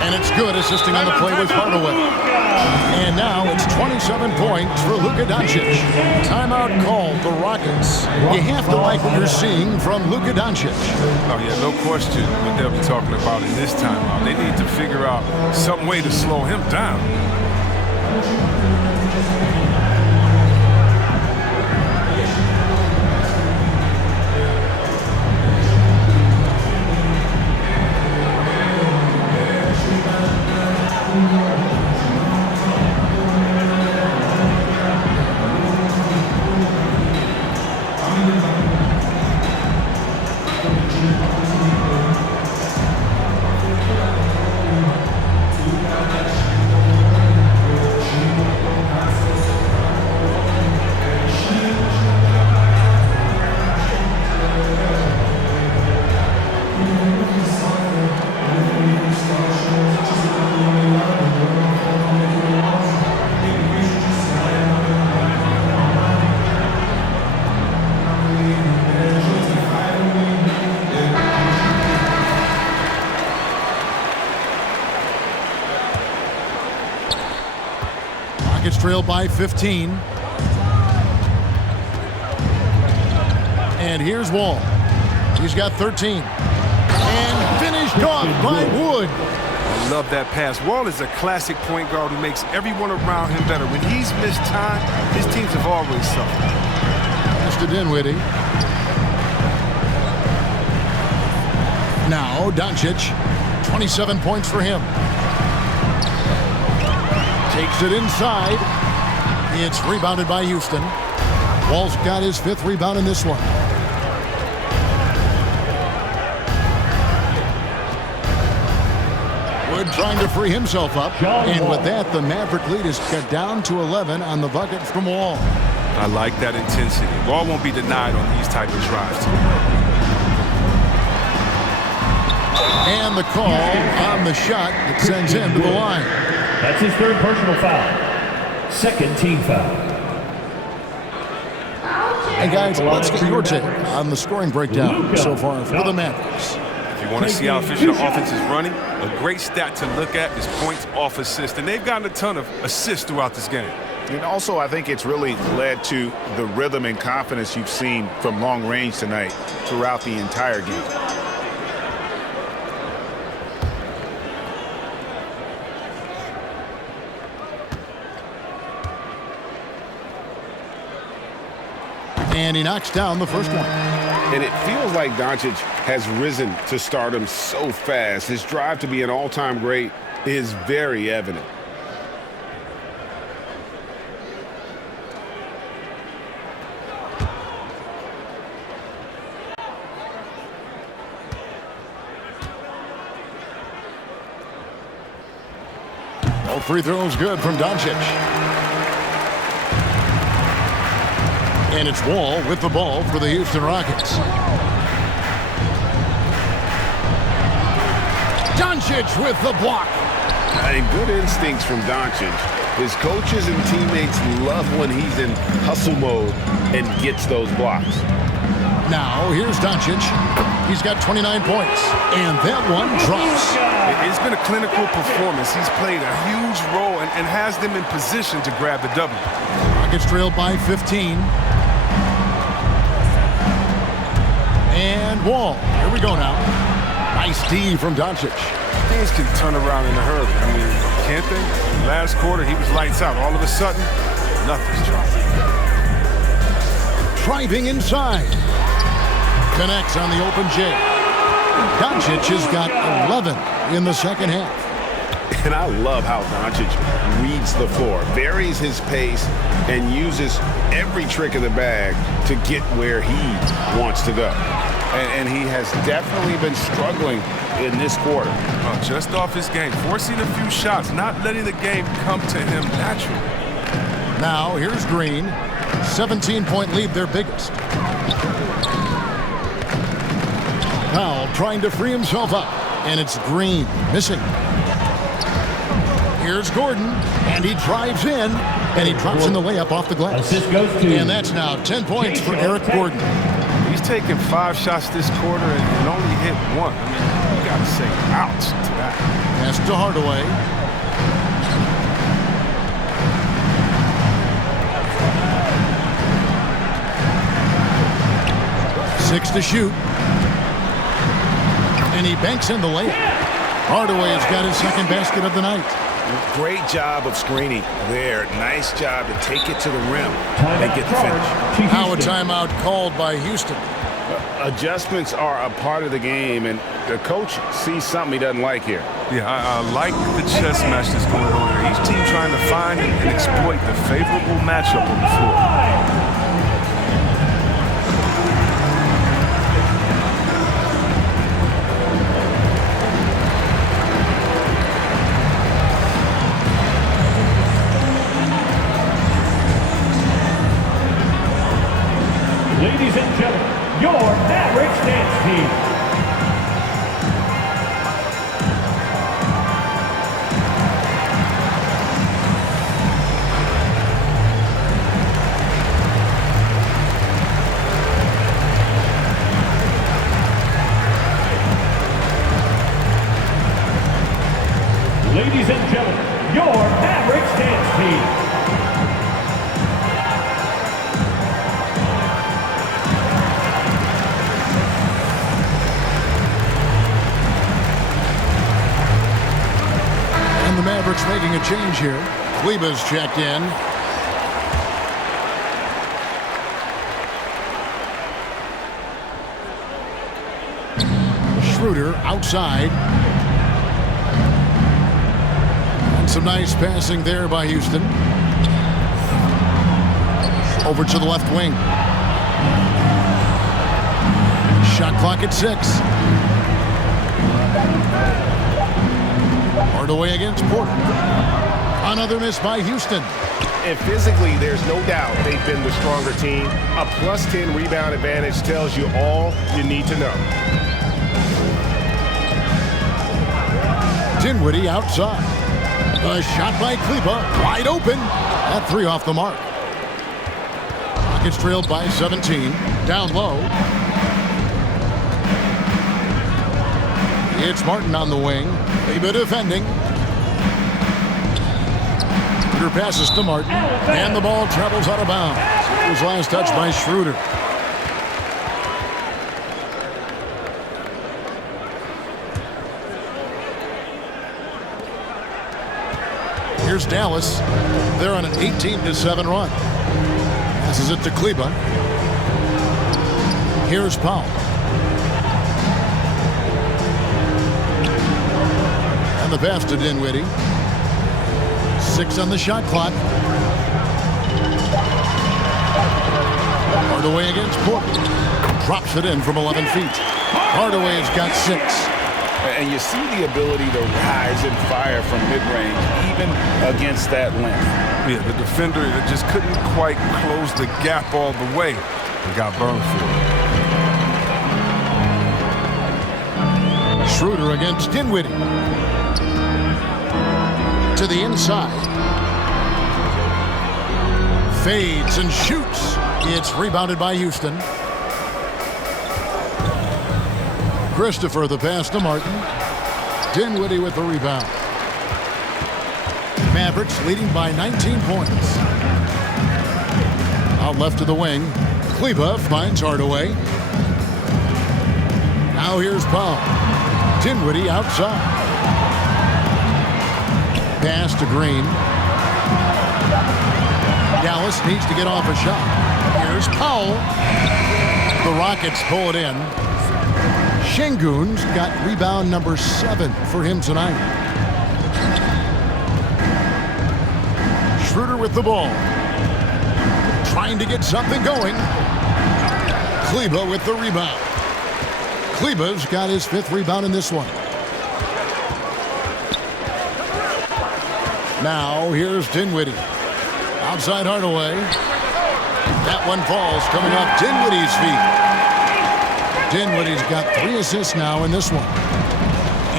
And it's good, assisting on the play with Hardaway. And now it's 27 points for Luka Doncic. Timeout called the Rockets. You have to like what you're seeing from Luka Doncic. Oh, yeah, no question what they'll be talking about in this timeout. They need to figure out some way to slow him down. trail by 15. And here's Wall. He's got 13. And finished off by Wood. I love that pass. Wall is a classic point guard who makes everyone around him better. When he's missed time, his teams have always suffered. Passed it in, Whitty. Now, Doncic, 27 points for him. Takes it inside. It's rebounded by Houston. Wall's got his 5th rebound in this one. Wood trying to free himself up. And with that, the Maverick lead is cut down to 11 on the bucket from Wall. I like that intensity. Wall won't be denied on these type of drives. And the call on the shot that sends him to the line. That's his 3rd personal foul. 2nd team foul. And guys, let's get your take on the scoring breakdown so far for the Mavericks. If you want to see how efficient the offense is running, a great stat to look at is points off assist. And they've gotten a ton of assists throughout this game. And also, I think it's really led to the rhythm and confidence you've seen from long range tonight throughout the entire game. And he knocks down the first one. And it feels like Doncic has risen to stardom so fast. His drive to be an all-time great is very evident. All free throws good from Doncic. And it's Wall with the ball for the Houston Rockets. Doncic with the block. And good instincts from Doncic. His coaches and teammates love when he's in hustle mode and gets those blocks. Now, here's Doncic. He's got 29 points. And that one drops. It's been a clinical performance. He's played a huge role and has them in position to grab the W. Rockets trailed by 15. And Wall. Here we go now. Nice D from Doncic. Things can turn around in a hurry. I mean, can't they? Last quarter, he was lights out. All of a sudden, nothing's dropping. Driving inside. Connects on the open J. Doncic has got 11 in the second half. And I love how Doncic reads the floor, varies his pace, and uses every trick of the bag to get where he wants to go. And he has definitely been struggling in this quarter. Just off his game, forcing a few shots, not letting the game come to him naturally. Now, here's Green. 17-point lead, their biggest. Powell trying to free himself up, and it's Green missing. Here's Gordon, and he drives in, and he drops in the layup off the glass. And that's now 10 points for Eric Gordon. He's taken 5 shots this quarter and only hit 1. I mean, you got to say ouch to that. Pass to Hardaway. Six to shoot. And he banks in the layup. Hardaway has got his second basket of the night. Great job of screening there. Nice job to take it to the rim and get the finish. Now a timeout called by Houston. Adjustments are a part of the game, and the coach sees something he doesn't like here. Yeah, I like the chess match that's going on here. Each team trying to find and exploit the favorable matchup on the floor. Ladies and gentlemen, your Mavericks dance team. Ladies and gentlemen, your Mavericks dance team. Mavericks making a change here. Kleba's checked in. Schroeder outside. And some nice passing there by Houston. Over to the left wing. Shot clock at 6. Hardaway against Porter. Another miss by Houston. And physically, there's no doubt they've been the stronger team. A plus 10 rebound advantage tells you all you need to know. Dinwiddie outside. A shot by Kleba, wide open. That 3 off the mark. Rockets trailed by 17. Down low. It's Martin on the wing. Kleba defending. Schroeder passes to Martin. And the ball travels out of bounds. It was last touch by Schroeder. Here's Dallas. They're on an 18-7 run. Passes it to Kleba. Here's Powell. And the pass to Dinwiddie. 6 on the shot clock. Hardaway against Porter. Drops it in from 11 feet. Hardaway has got 6. And you see the ability to rise and fire from mid-range, even against that length. Yeah, the defender that just couldn't quite close the gap all the way and got burned for it. Schroeder against Dinwiddie. To the inside. Fades and shoots. It's rebounded by Houston. Christopher the pass to Martin. Dinwiddie with the rebound. Mavericks leading by 19 points. Out left to the wing. Kleba finds Hardaway. Now here's Powell. Dinwiddie outside. Pass to Green. Dallas needs to get off a shot. Here's Powell. The Rockets pull it in. Şengün's got rebound number 7 for him tonight. Schroeder with the ball. Trying to get something going. Kleba with the rebound. Kleba's got his 5th rebound in this one. Now here's Dinwiddie. Outside Hardaway. That one falls coming off Dinwiddie's feet. Dinwiddie's got 3 assists now in this one.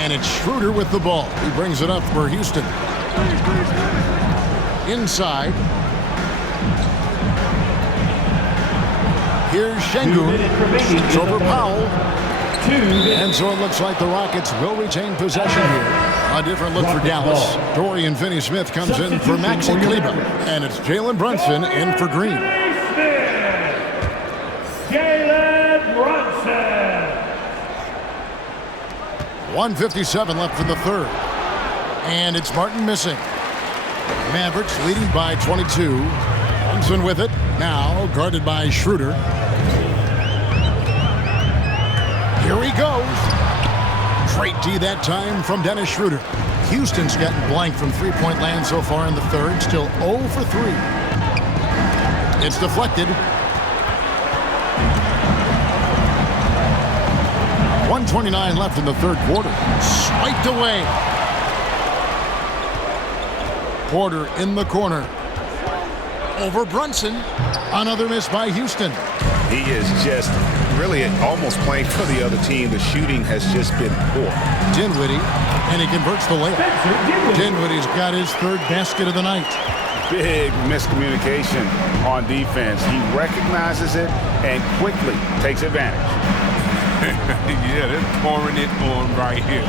And it's Schroeder with the ball. He brings it up for Houston. Inside. Here's Şengün. It's over Powell. And so it looks like the Rockets will retain possession here. A different look for Dallas. Dorian Finney-Smith comes in for Maxi Kleba. And it's Jalen Brunson in for Green. Jalen Brunson. 1:57 left in the third. And it's Martin missing. Mavericks leading by 22. Brunson with it. Now guarded by Schroeder. Here he goes. Great D that time from Dennis Schroeder. Houston's gotten blank from three-point land so far in the third. Still 0 for 3. It's deflected. 1:29 left in the third quarter. Swiped away. Porter in the corner. Over Brunson. Another miss by Houston. He is just really almost playing for the other team. The shooting has just been poor. Dinwiddie, and he converts the layup. Dinwiddie's got his 3rd basket of the night. Big miscommunication on defense. He recognizes it and quickly takes advantage. Yeah, they're pouring it on right here.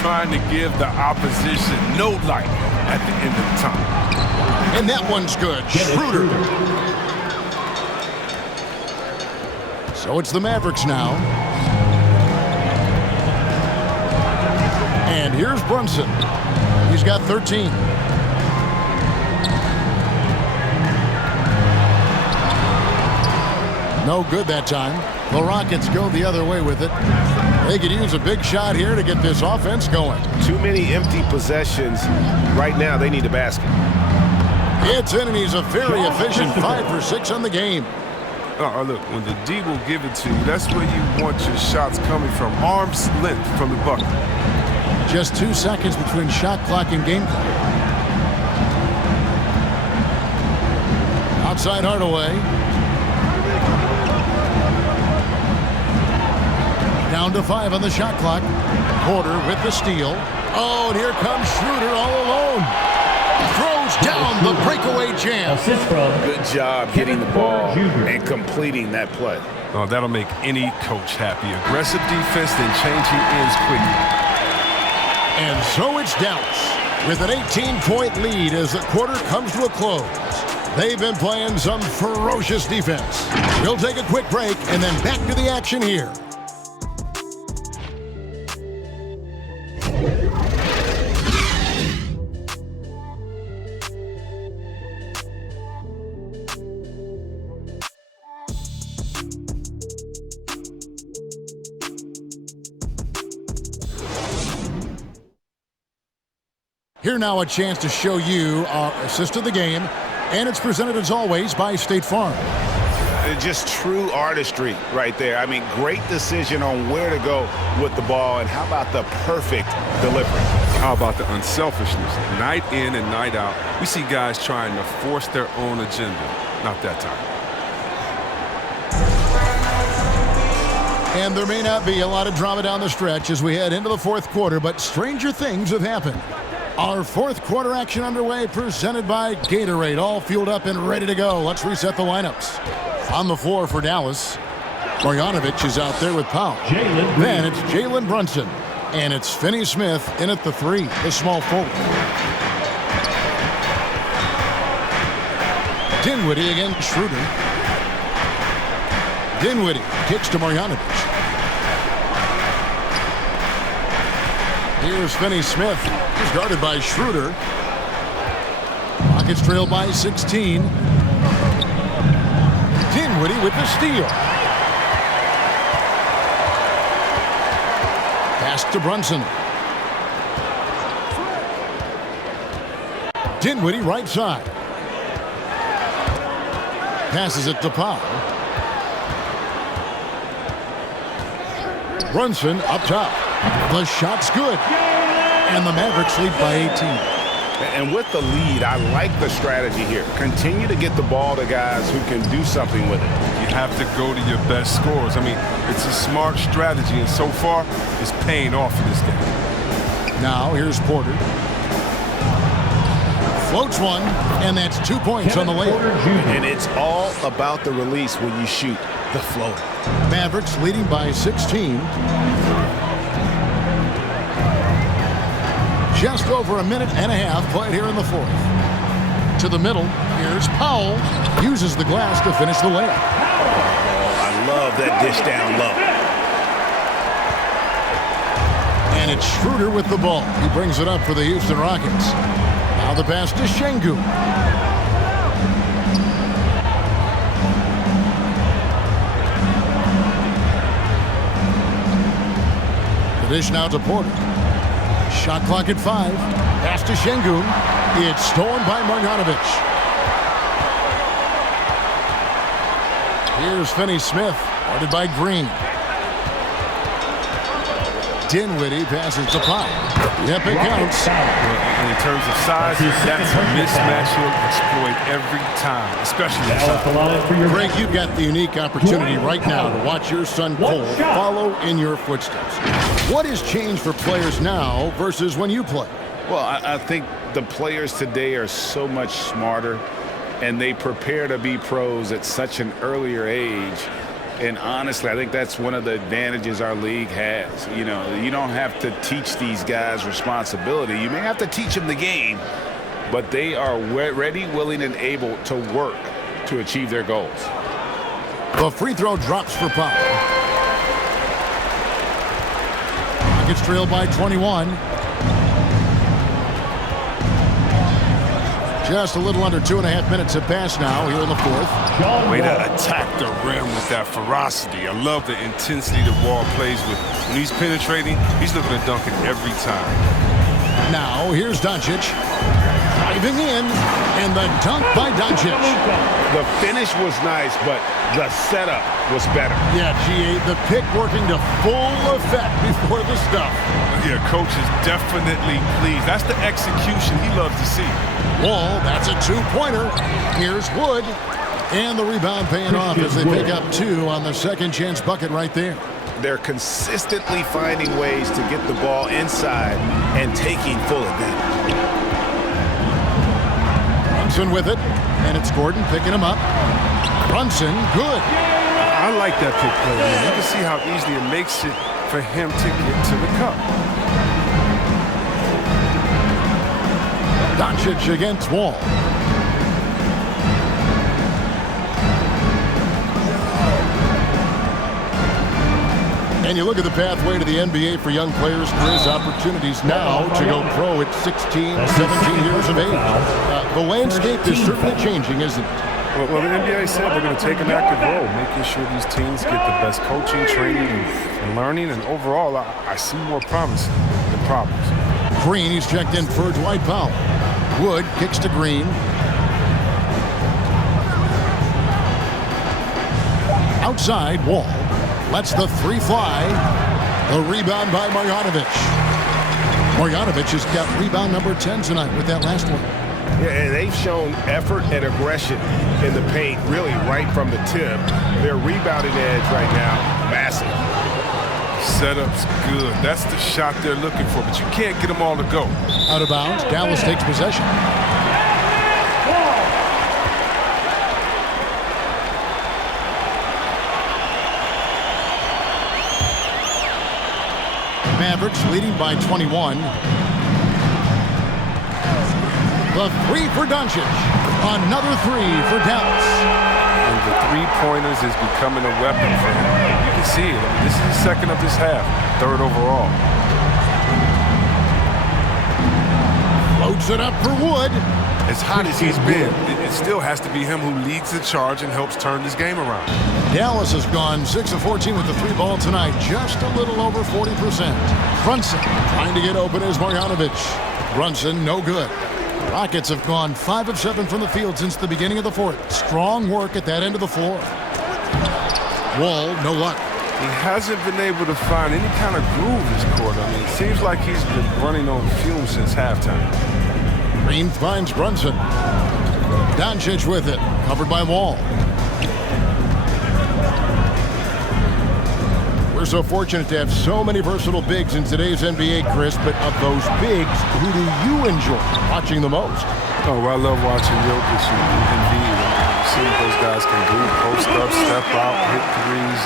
Trying to give the opposition no light at the end of the time. And that one's good. Schroeder. So it's the Mavericks now. And here's Brunson. He's got 13. No good that time. The Rockets go the other way with it. They could use a big shot here to get this offense going. Too many empty possessions. Right now, they need a basket. It's in, and he's a very efficient 5 for 6 on the game. Look, when the D will give it to you, that's where you want your shots coming from. Arm's length from the bucket. Just 2 seconds between shot clock and game clock. Outside Hardaway. Down to 5 on the shot clock. Porter with the steal. Oh, and here comes Schroeder all alone. Throws down the breakaway jam. Good job getting the ball and completing that play. Oh, that'll make any coach happy. Aggressive defense, then changing ends quickly. And so it's Dallas with an 18-point lead as the quarter comes to a close. They've been playing some ferocious defense. We'll take a quick break and then back to the action here. Here now a chance to show you our assist of the game, and it's presented as always by State Farm. Just true artistry right there. I mean, great decision on where to go with the ball, and how about the perfect delivery? How about the unselfishness? Night in and night out, we see guys trying to force their own agenda. Not that time. And there may not be a lot of drama down the stretch as we head into the fourth quarter, but stranger things have happened. Our fourth quarter action underway, presented by Gatorade, all fueled up and ready to go. Let's reset the lineups. On the floor for Dallas, Bryant is out there with Powell. Then it's Jalen Brunson, and it's Finney Smith in at the 3, the small forward. Dinwiddie against Schroeder. Dinwiddie kicks to Bryant. Here's Finney Smith. He's guarded by Schroeder. Rockets trail by 16. Dinwiddie with the steal. Pass to Brunson. Dinwiddie right side. Passes it to Powell. Brunson up top. The shot's good. And the Mavericks lead by 18. And with the lead, I like the strategy here. Continue to get the ball to guys who can do something with it. You have to go to your best scorers. I mean, it's a smart strategy, and so far, it's paying off in this game. Now, here's Porter. Floats one, and that's 2 points on the layup. And it's all about the release when you shoot the floater. Mavericks leading by 16. Just over a minute and a half played here in the fourth. To the middle, here's Powell. Uses the glass to finish the layup. I love that dish down low. And it's Schroeder with the ball. He brings it up for the Houston Rockets. Now the pass to Şengün. The dish now to Porter. Shot clock at 5. Pass to Şengün. It's stolen by Marjanovic. Here's Finney Smith, guarded by Green. Dinwiddie passes to Powell. Yep, it counts. And in terms of size, that's a mismatch he'll exploit every time, especially inside. Greg, you've got the unique opportunity right now to watch your son Cole follow in your footsteps. What has changed for players now versus when you played? Well, I think the players today are so much smarter, and they prepare to be pros at such an earlier age. And honestly, I think that's one of the advantages our league has. You know, you don't have to teach these guys responsibility. You may have to teach them the game, but they are ready, willing, and able to work to achieve their goals. The free throw drops for Powell. Rockets trail by 21. Just a little under 2.5 minutes have passed now here in the fourth. Way to attack the rim with that ferocity. I love the intensity that Wall plays with. When he's penetrating, he's looking to dunk it every time. Now, here's Doncic. Driving in, and the dunk by Doncic. The finish was nice, but the setup was better. Yeah, G8, the pick working to full effect before the stuff. Yeah, coach is definitely pleased. That's the execution he loves to see. Wall, that's a two-pointer. Here's Wood. And the rebound paying off as they pick up 2 on the second chance bucket right there. They're consistently finding ways to get the ball inside and taking full advantage. Brunson with it, and it's Gordon picking him up. Brunson, good. I like that pick play. Man. You can see how easily it makes it for him to get to the cup. Doncic against Wall. And you look at the pathway to the NBA for young players, Chris, opportunities now to go pro at 16, 17 years of age. The landscape is certainly changing, isn't it? Well, the NBA said they're going to take an active role, making sure these teams get the best coaching, training, and learning. And overall, I see more promise than problems. Green, he's checked in for Dwight Powell. Wood kicks to Green. Outside, Wall lets the 3 fly. The rebound by Marjanovic. Marjanovic has got rebound number 10 tonight with that last one. Yeah, and they've shown effort and aggression in the paint, really right from the tip. Their rebounding edge right now, massive. Setup's good. That's the shot they're looking for, but you can't get them all to go. Out of bounds, Dallas takes possession. Mavericks leading by 21. The 3 for Doncic. Another 3 for Dallas. And the three-pointers is becoming a weapon for him. You can see it. I mean, this is the second of this half, 3rd overall. Floats it up for Wood. As hot as he's been, it still has to be him who leads the charge and helps turn this game around. Dallas has gone 6 of 14 with the 3-ball tonight, just a little over 40%. Brunson trying to get open as Marjanovic. Brunson, no good. Rockets have gone 5 of 7 from the field since the beginning of the fourth. Strong work at that end of the floor. Wall, no luck. He hasn't been able to find any kind of groove this quarter. I mean, it seems like he's been running on fumes since halftime. Green finds Brunson. Doncic with it, covered by Wall. We're so fortunate to have so many versatile bigs in today's NBA, Chris, but of those bigs, who do you enjoy watching the most? Oh, well, I love watching Jokic and Embiid. See what those guys can do, post up, step out, hit threes,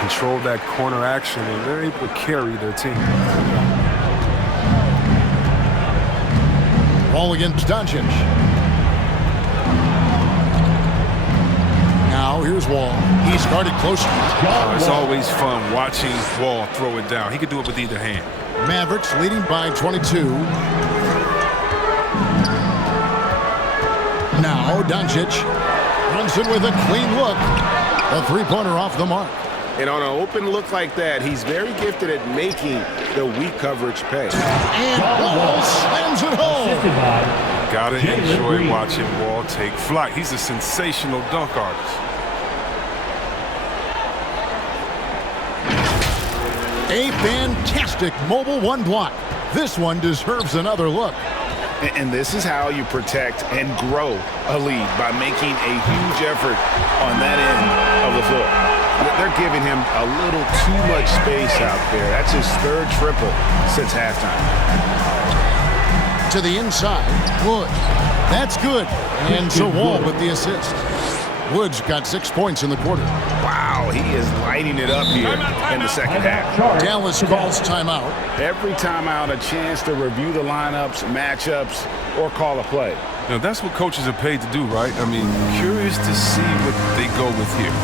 control that corner action, and they're able to carry their team. Wall against Doncic. Now here's Wall. He's guarded closely. It's always fun watching Wall throw it down. He could do it with either hand. Mavericks leading by 22. Now Doncic. Brunson with a clean look. A 3-pointer off the mark. And on an open look like that, he's very gifted at making the weak coverage pay. And Wall slams it home. Gotta enjoy watching Wall take flight. He's a sensational dunk artist. A fantastic mobile 1 block. This one deserves another look. And this is how you protect and grow a lead, by making a huge effort on that end of the floor. They're giving him a little too much space out there. That's his 3rd triple since halftime. To the inside, Wood. That's good. And so Wall with the assist. Wood's got 6 points in the quarter. Wow, he is lighting it up here in the second half. Dallas calls timeout. Every timeout, a chance to review the lineups, matchups, or call a play. Now, that's what coaches are paid to do, right? I mean, curious to see what they go with here.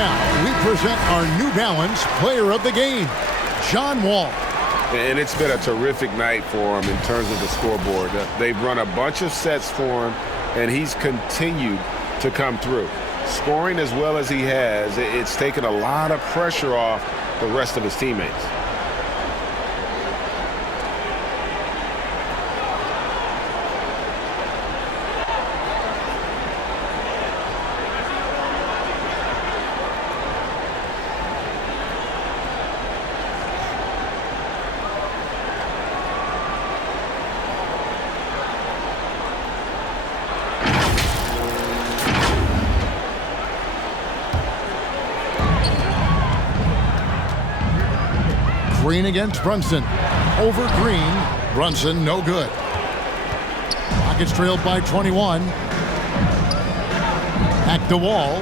now, we present our New Balance Player of the Game, John Wall. And it's been a terrific night for him in terms of the scoreboard. They've run a bunch of sets for him, and he's continued to come through. Scoring as well as he has, it's taken a lot of pressure off the rest of his teammates. Green against Brunson. Over Green. Brunson, no good. Rockets trailed by 21. Back to Wall.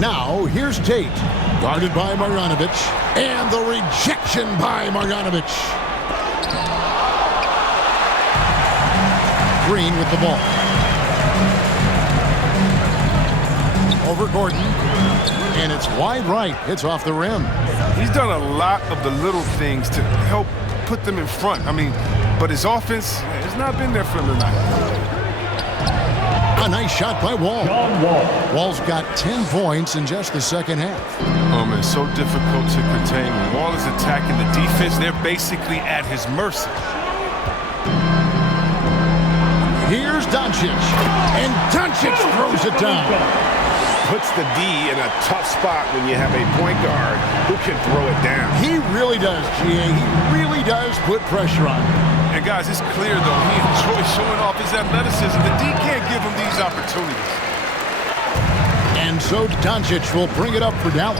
Now, here's Tate. Guarded by Marjanovic. And the rejection by Marjanovic. Green with the ball. Over Gordon. And it's wide right. It's off the rim. He's done a lot of the little things to help put them in front. I mean, but his offense has not been there for him tonight. A nice shot by Wall. Wall's got 10 points in just the second half. Oh, man, so difficult to contain. When Wall is attacking the defense, they're basically at his mercy. Here's Doncic. And Doncic throws it down. Puts the D in a tough spot when you have a point guard who can throw it down. He really does, GA. He really does put pressure on him. And guys, it's clear though, he enjoys showing off his athleticism. The D can't give him these opportunities. And so Doncic will bring it up for Dallas.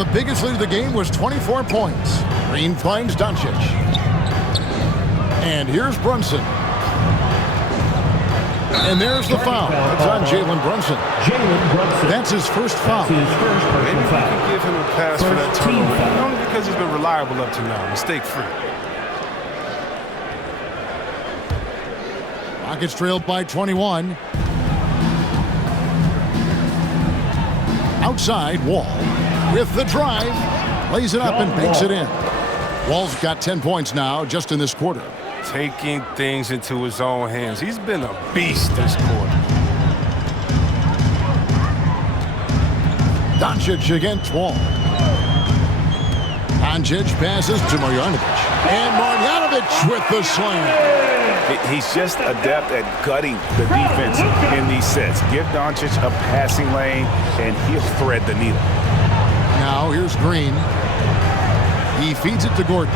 The biggest lead of the game was 24 points. Green finds Doncic. And here's Brunson. And there's the foul. It's on Jalen Brunson. That's his first foul. Maybe we can give him a pass for that turnover. Only because he's been reliable up to now, mistake-free. Rockets trailed by 21. Outside, Wall with the drive. Lays it up and banks it in. Wall's got 10 points now just in this quarter. Taking things into his own hands. He's been a beast this quarter. Doncic against Wall. Doncic passes to Marjanovic. And Marjanovic with the slam. He's just adept at gutting the defense in these sets. Give Doncic a passing lane, and he'll thread the needle. Now here's Green. He feeds it to Gordon.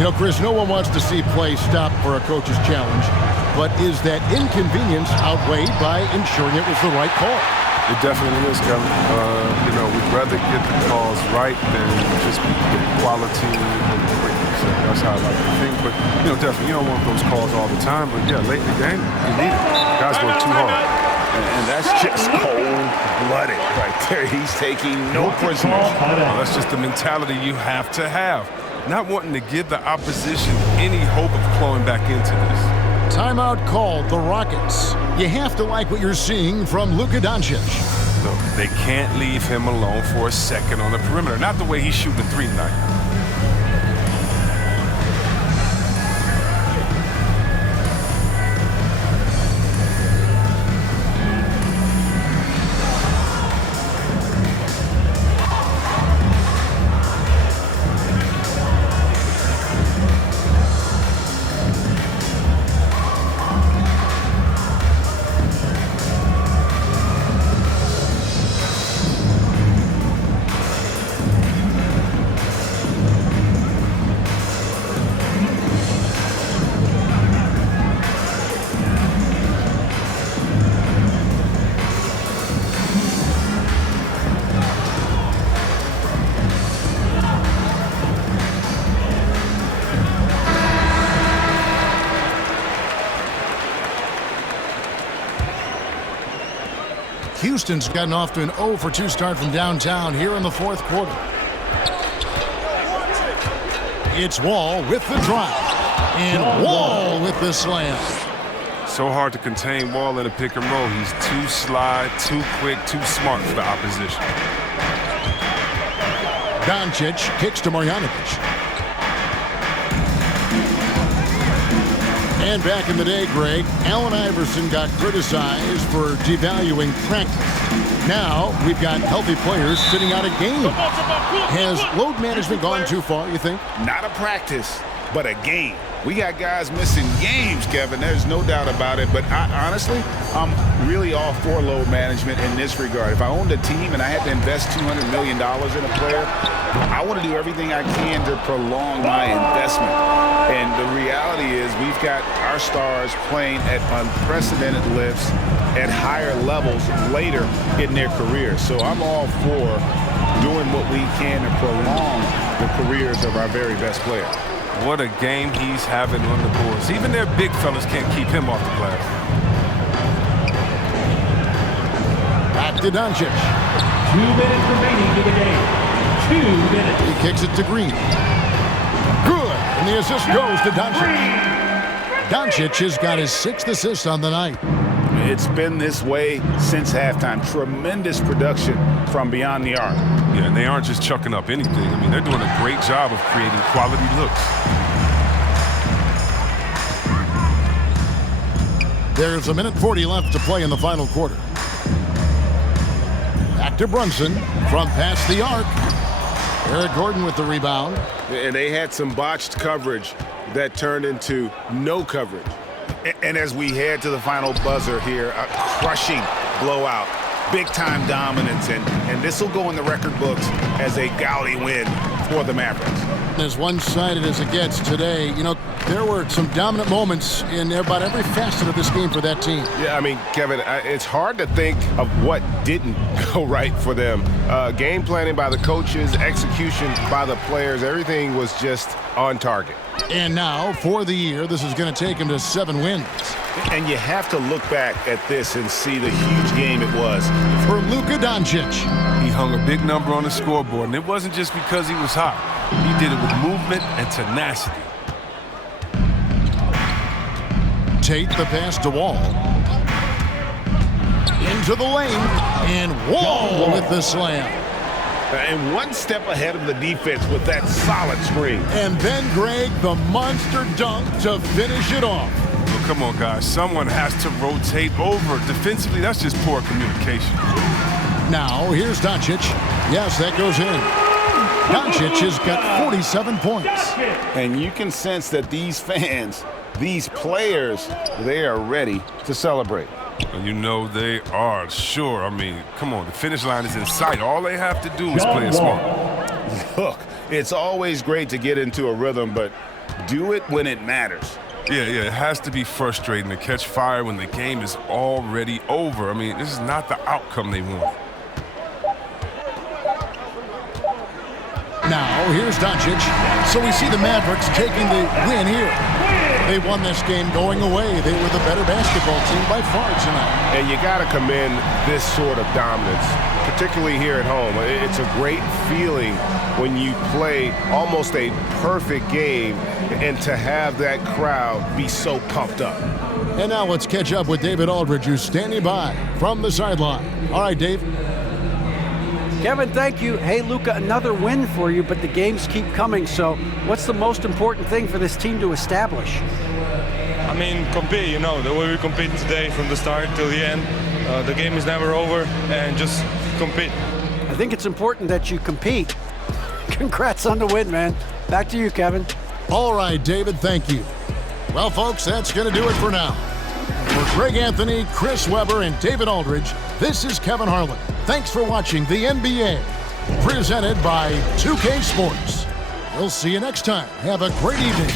You know, Chris, no one wants to see play stop for a coach's challenge, but is that inconvenience outweighed by ensuring it was the right call? It definitely is, Kevin. You know, we'd rather get the calls right than just get quality and quickness. That's how I like to think. But, you know, definitely, you don't want those calls all the time. But, yeah, late in the game, you need it. Guys work too hard. And that's just cold-blooded right there. He's taking no prisoners. Well, that's just the mentality you have to have. Not wanting to give the opposition any hope of clawing back into this. Timeout called the Rockets. You have to like what you're seeing from Luka Doncic. Look, they can't leave him alone for a second on the perimeter. Not the way he's shooting the three tonight. Houston's gotten off to an 0-for-2 start from downtown here in the fourth quarter. It's Wall with the drive. And Wall with the slam. So hard to contain Wall in a pick and roll. He's too sly, too quick, too smart for the opposition. Doncic kicks to Marjanovic. And back in the day, Greg, Allen Iverson got criticized for devaluing practice. Now we've got healthy players sitting out a game. Has load management gone too far, you think? Not a practice, but a game. We got guys missing games, Kevin. There's no doubt about it. But honestly, I'm really all for load management in this regard. If I owned a team and I had to invest $200 million in a player, I want to do everything I can to prolong my investment. And the reality is we've got our stars playing at unprecedented lifts at higher levels later in their careers. So I'm all for doing what we can to prolong the careers of our very best players. What a game he's having on the boards. Even their big fellas can't keep him off the glass. Back to Doncic. 2 minutes remaining to the game. 2 minutes. He kicks it to Green. Good. And the assist goes to Doncic. Doncic has got his 6th assist on the night. It's been this way since halftime. Tremendous production from beyond the arc. Yeah, and they aren't just chucking up anything. I mean, they're doing a great job of creating quality looks. There's 1:40 left to play in the final quarter. Back to Brunson from past the arc. Eric Gordon with the rebound. And they had some botched coverage that turned into no coverage. And as we head to the final buzzer here, a crushing blowout, big-time dominance, and this will go in the record books as a gaudy win for the Mavericks. As one-sided as it gets today, you know, there were some dominant moments in about every facet of this game for that team. Yeah, I mean, Kevin, it's hard to think of what didn't go right for them. Game planning by the coaches, execution by the players, everything was just on target. And now, for the year, this is going to take him to 7 wins. And you have to look back at this and see the huge game it was for Luka Doncic. He hung a big number on the scoreboard, and it wasn't just because he was hot. He did it with movement and tenacity. Tate the pass to Wall. Into the lane, and Wall with the slam. And one step ahead of the defense with that solid screen. And then, Greg, the monster dunk to finish it off. Well, come on, guys. Someone has to rotate over. Defensively, that's just poor communication. Now, here's Doncic. Yes, that goes in. Doncic has got 47 points. And you can sense that these fans, these players, they are ready to celebrate. You know they are, sure. I mean, come on, the finish line is in sight. All they have to do is play it smart. Look, it's always great to get into a rhythm, but do it when it matters. Yeah, it has to be frustrating to catch fire when the game is already over. I mean, this is not the outcome they want. Now, here's Doncic. So we see the Mavericks taking the win here. They won this game going away. They were the better basketball team by far tonight. And you got to commend this sort of dominance, particularly here at home. It's a great feeling when you play almost a perfect game and to have that crowd be so pumped up. And now let's catch up with David Aldridge, who's standing by from the sideline. All right, Dave. Kevin, thank you. Hey, Luka, another win for you, but the games keep coming. So what's the most important thing for this team to establish? I mean, compete, you know, the way we compete today from the start till the end. The game is never over, and just compete. I think it's important that you compete. Congrats on the win, man. Back to you, Kevin. All right, David, thank you. Well, folks, that's going to do it for now. For Greg Anthony, Chris Webber, and David Aldridge, this is Kevin Harlan. Thanks for watching the NBA, presented by 2K Sports. We'll see you next time. Have a great evening.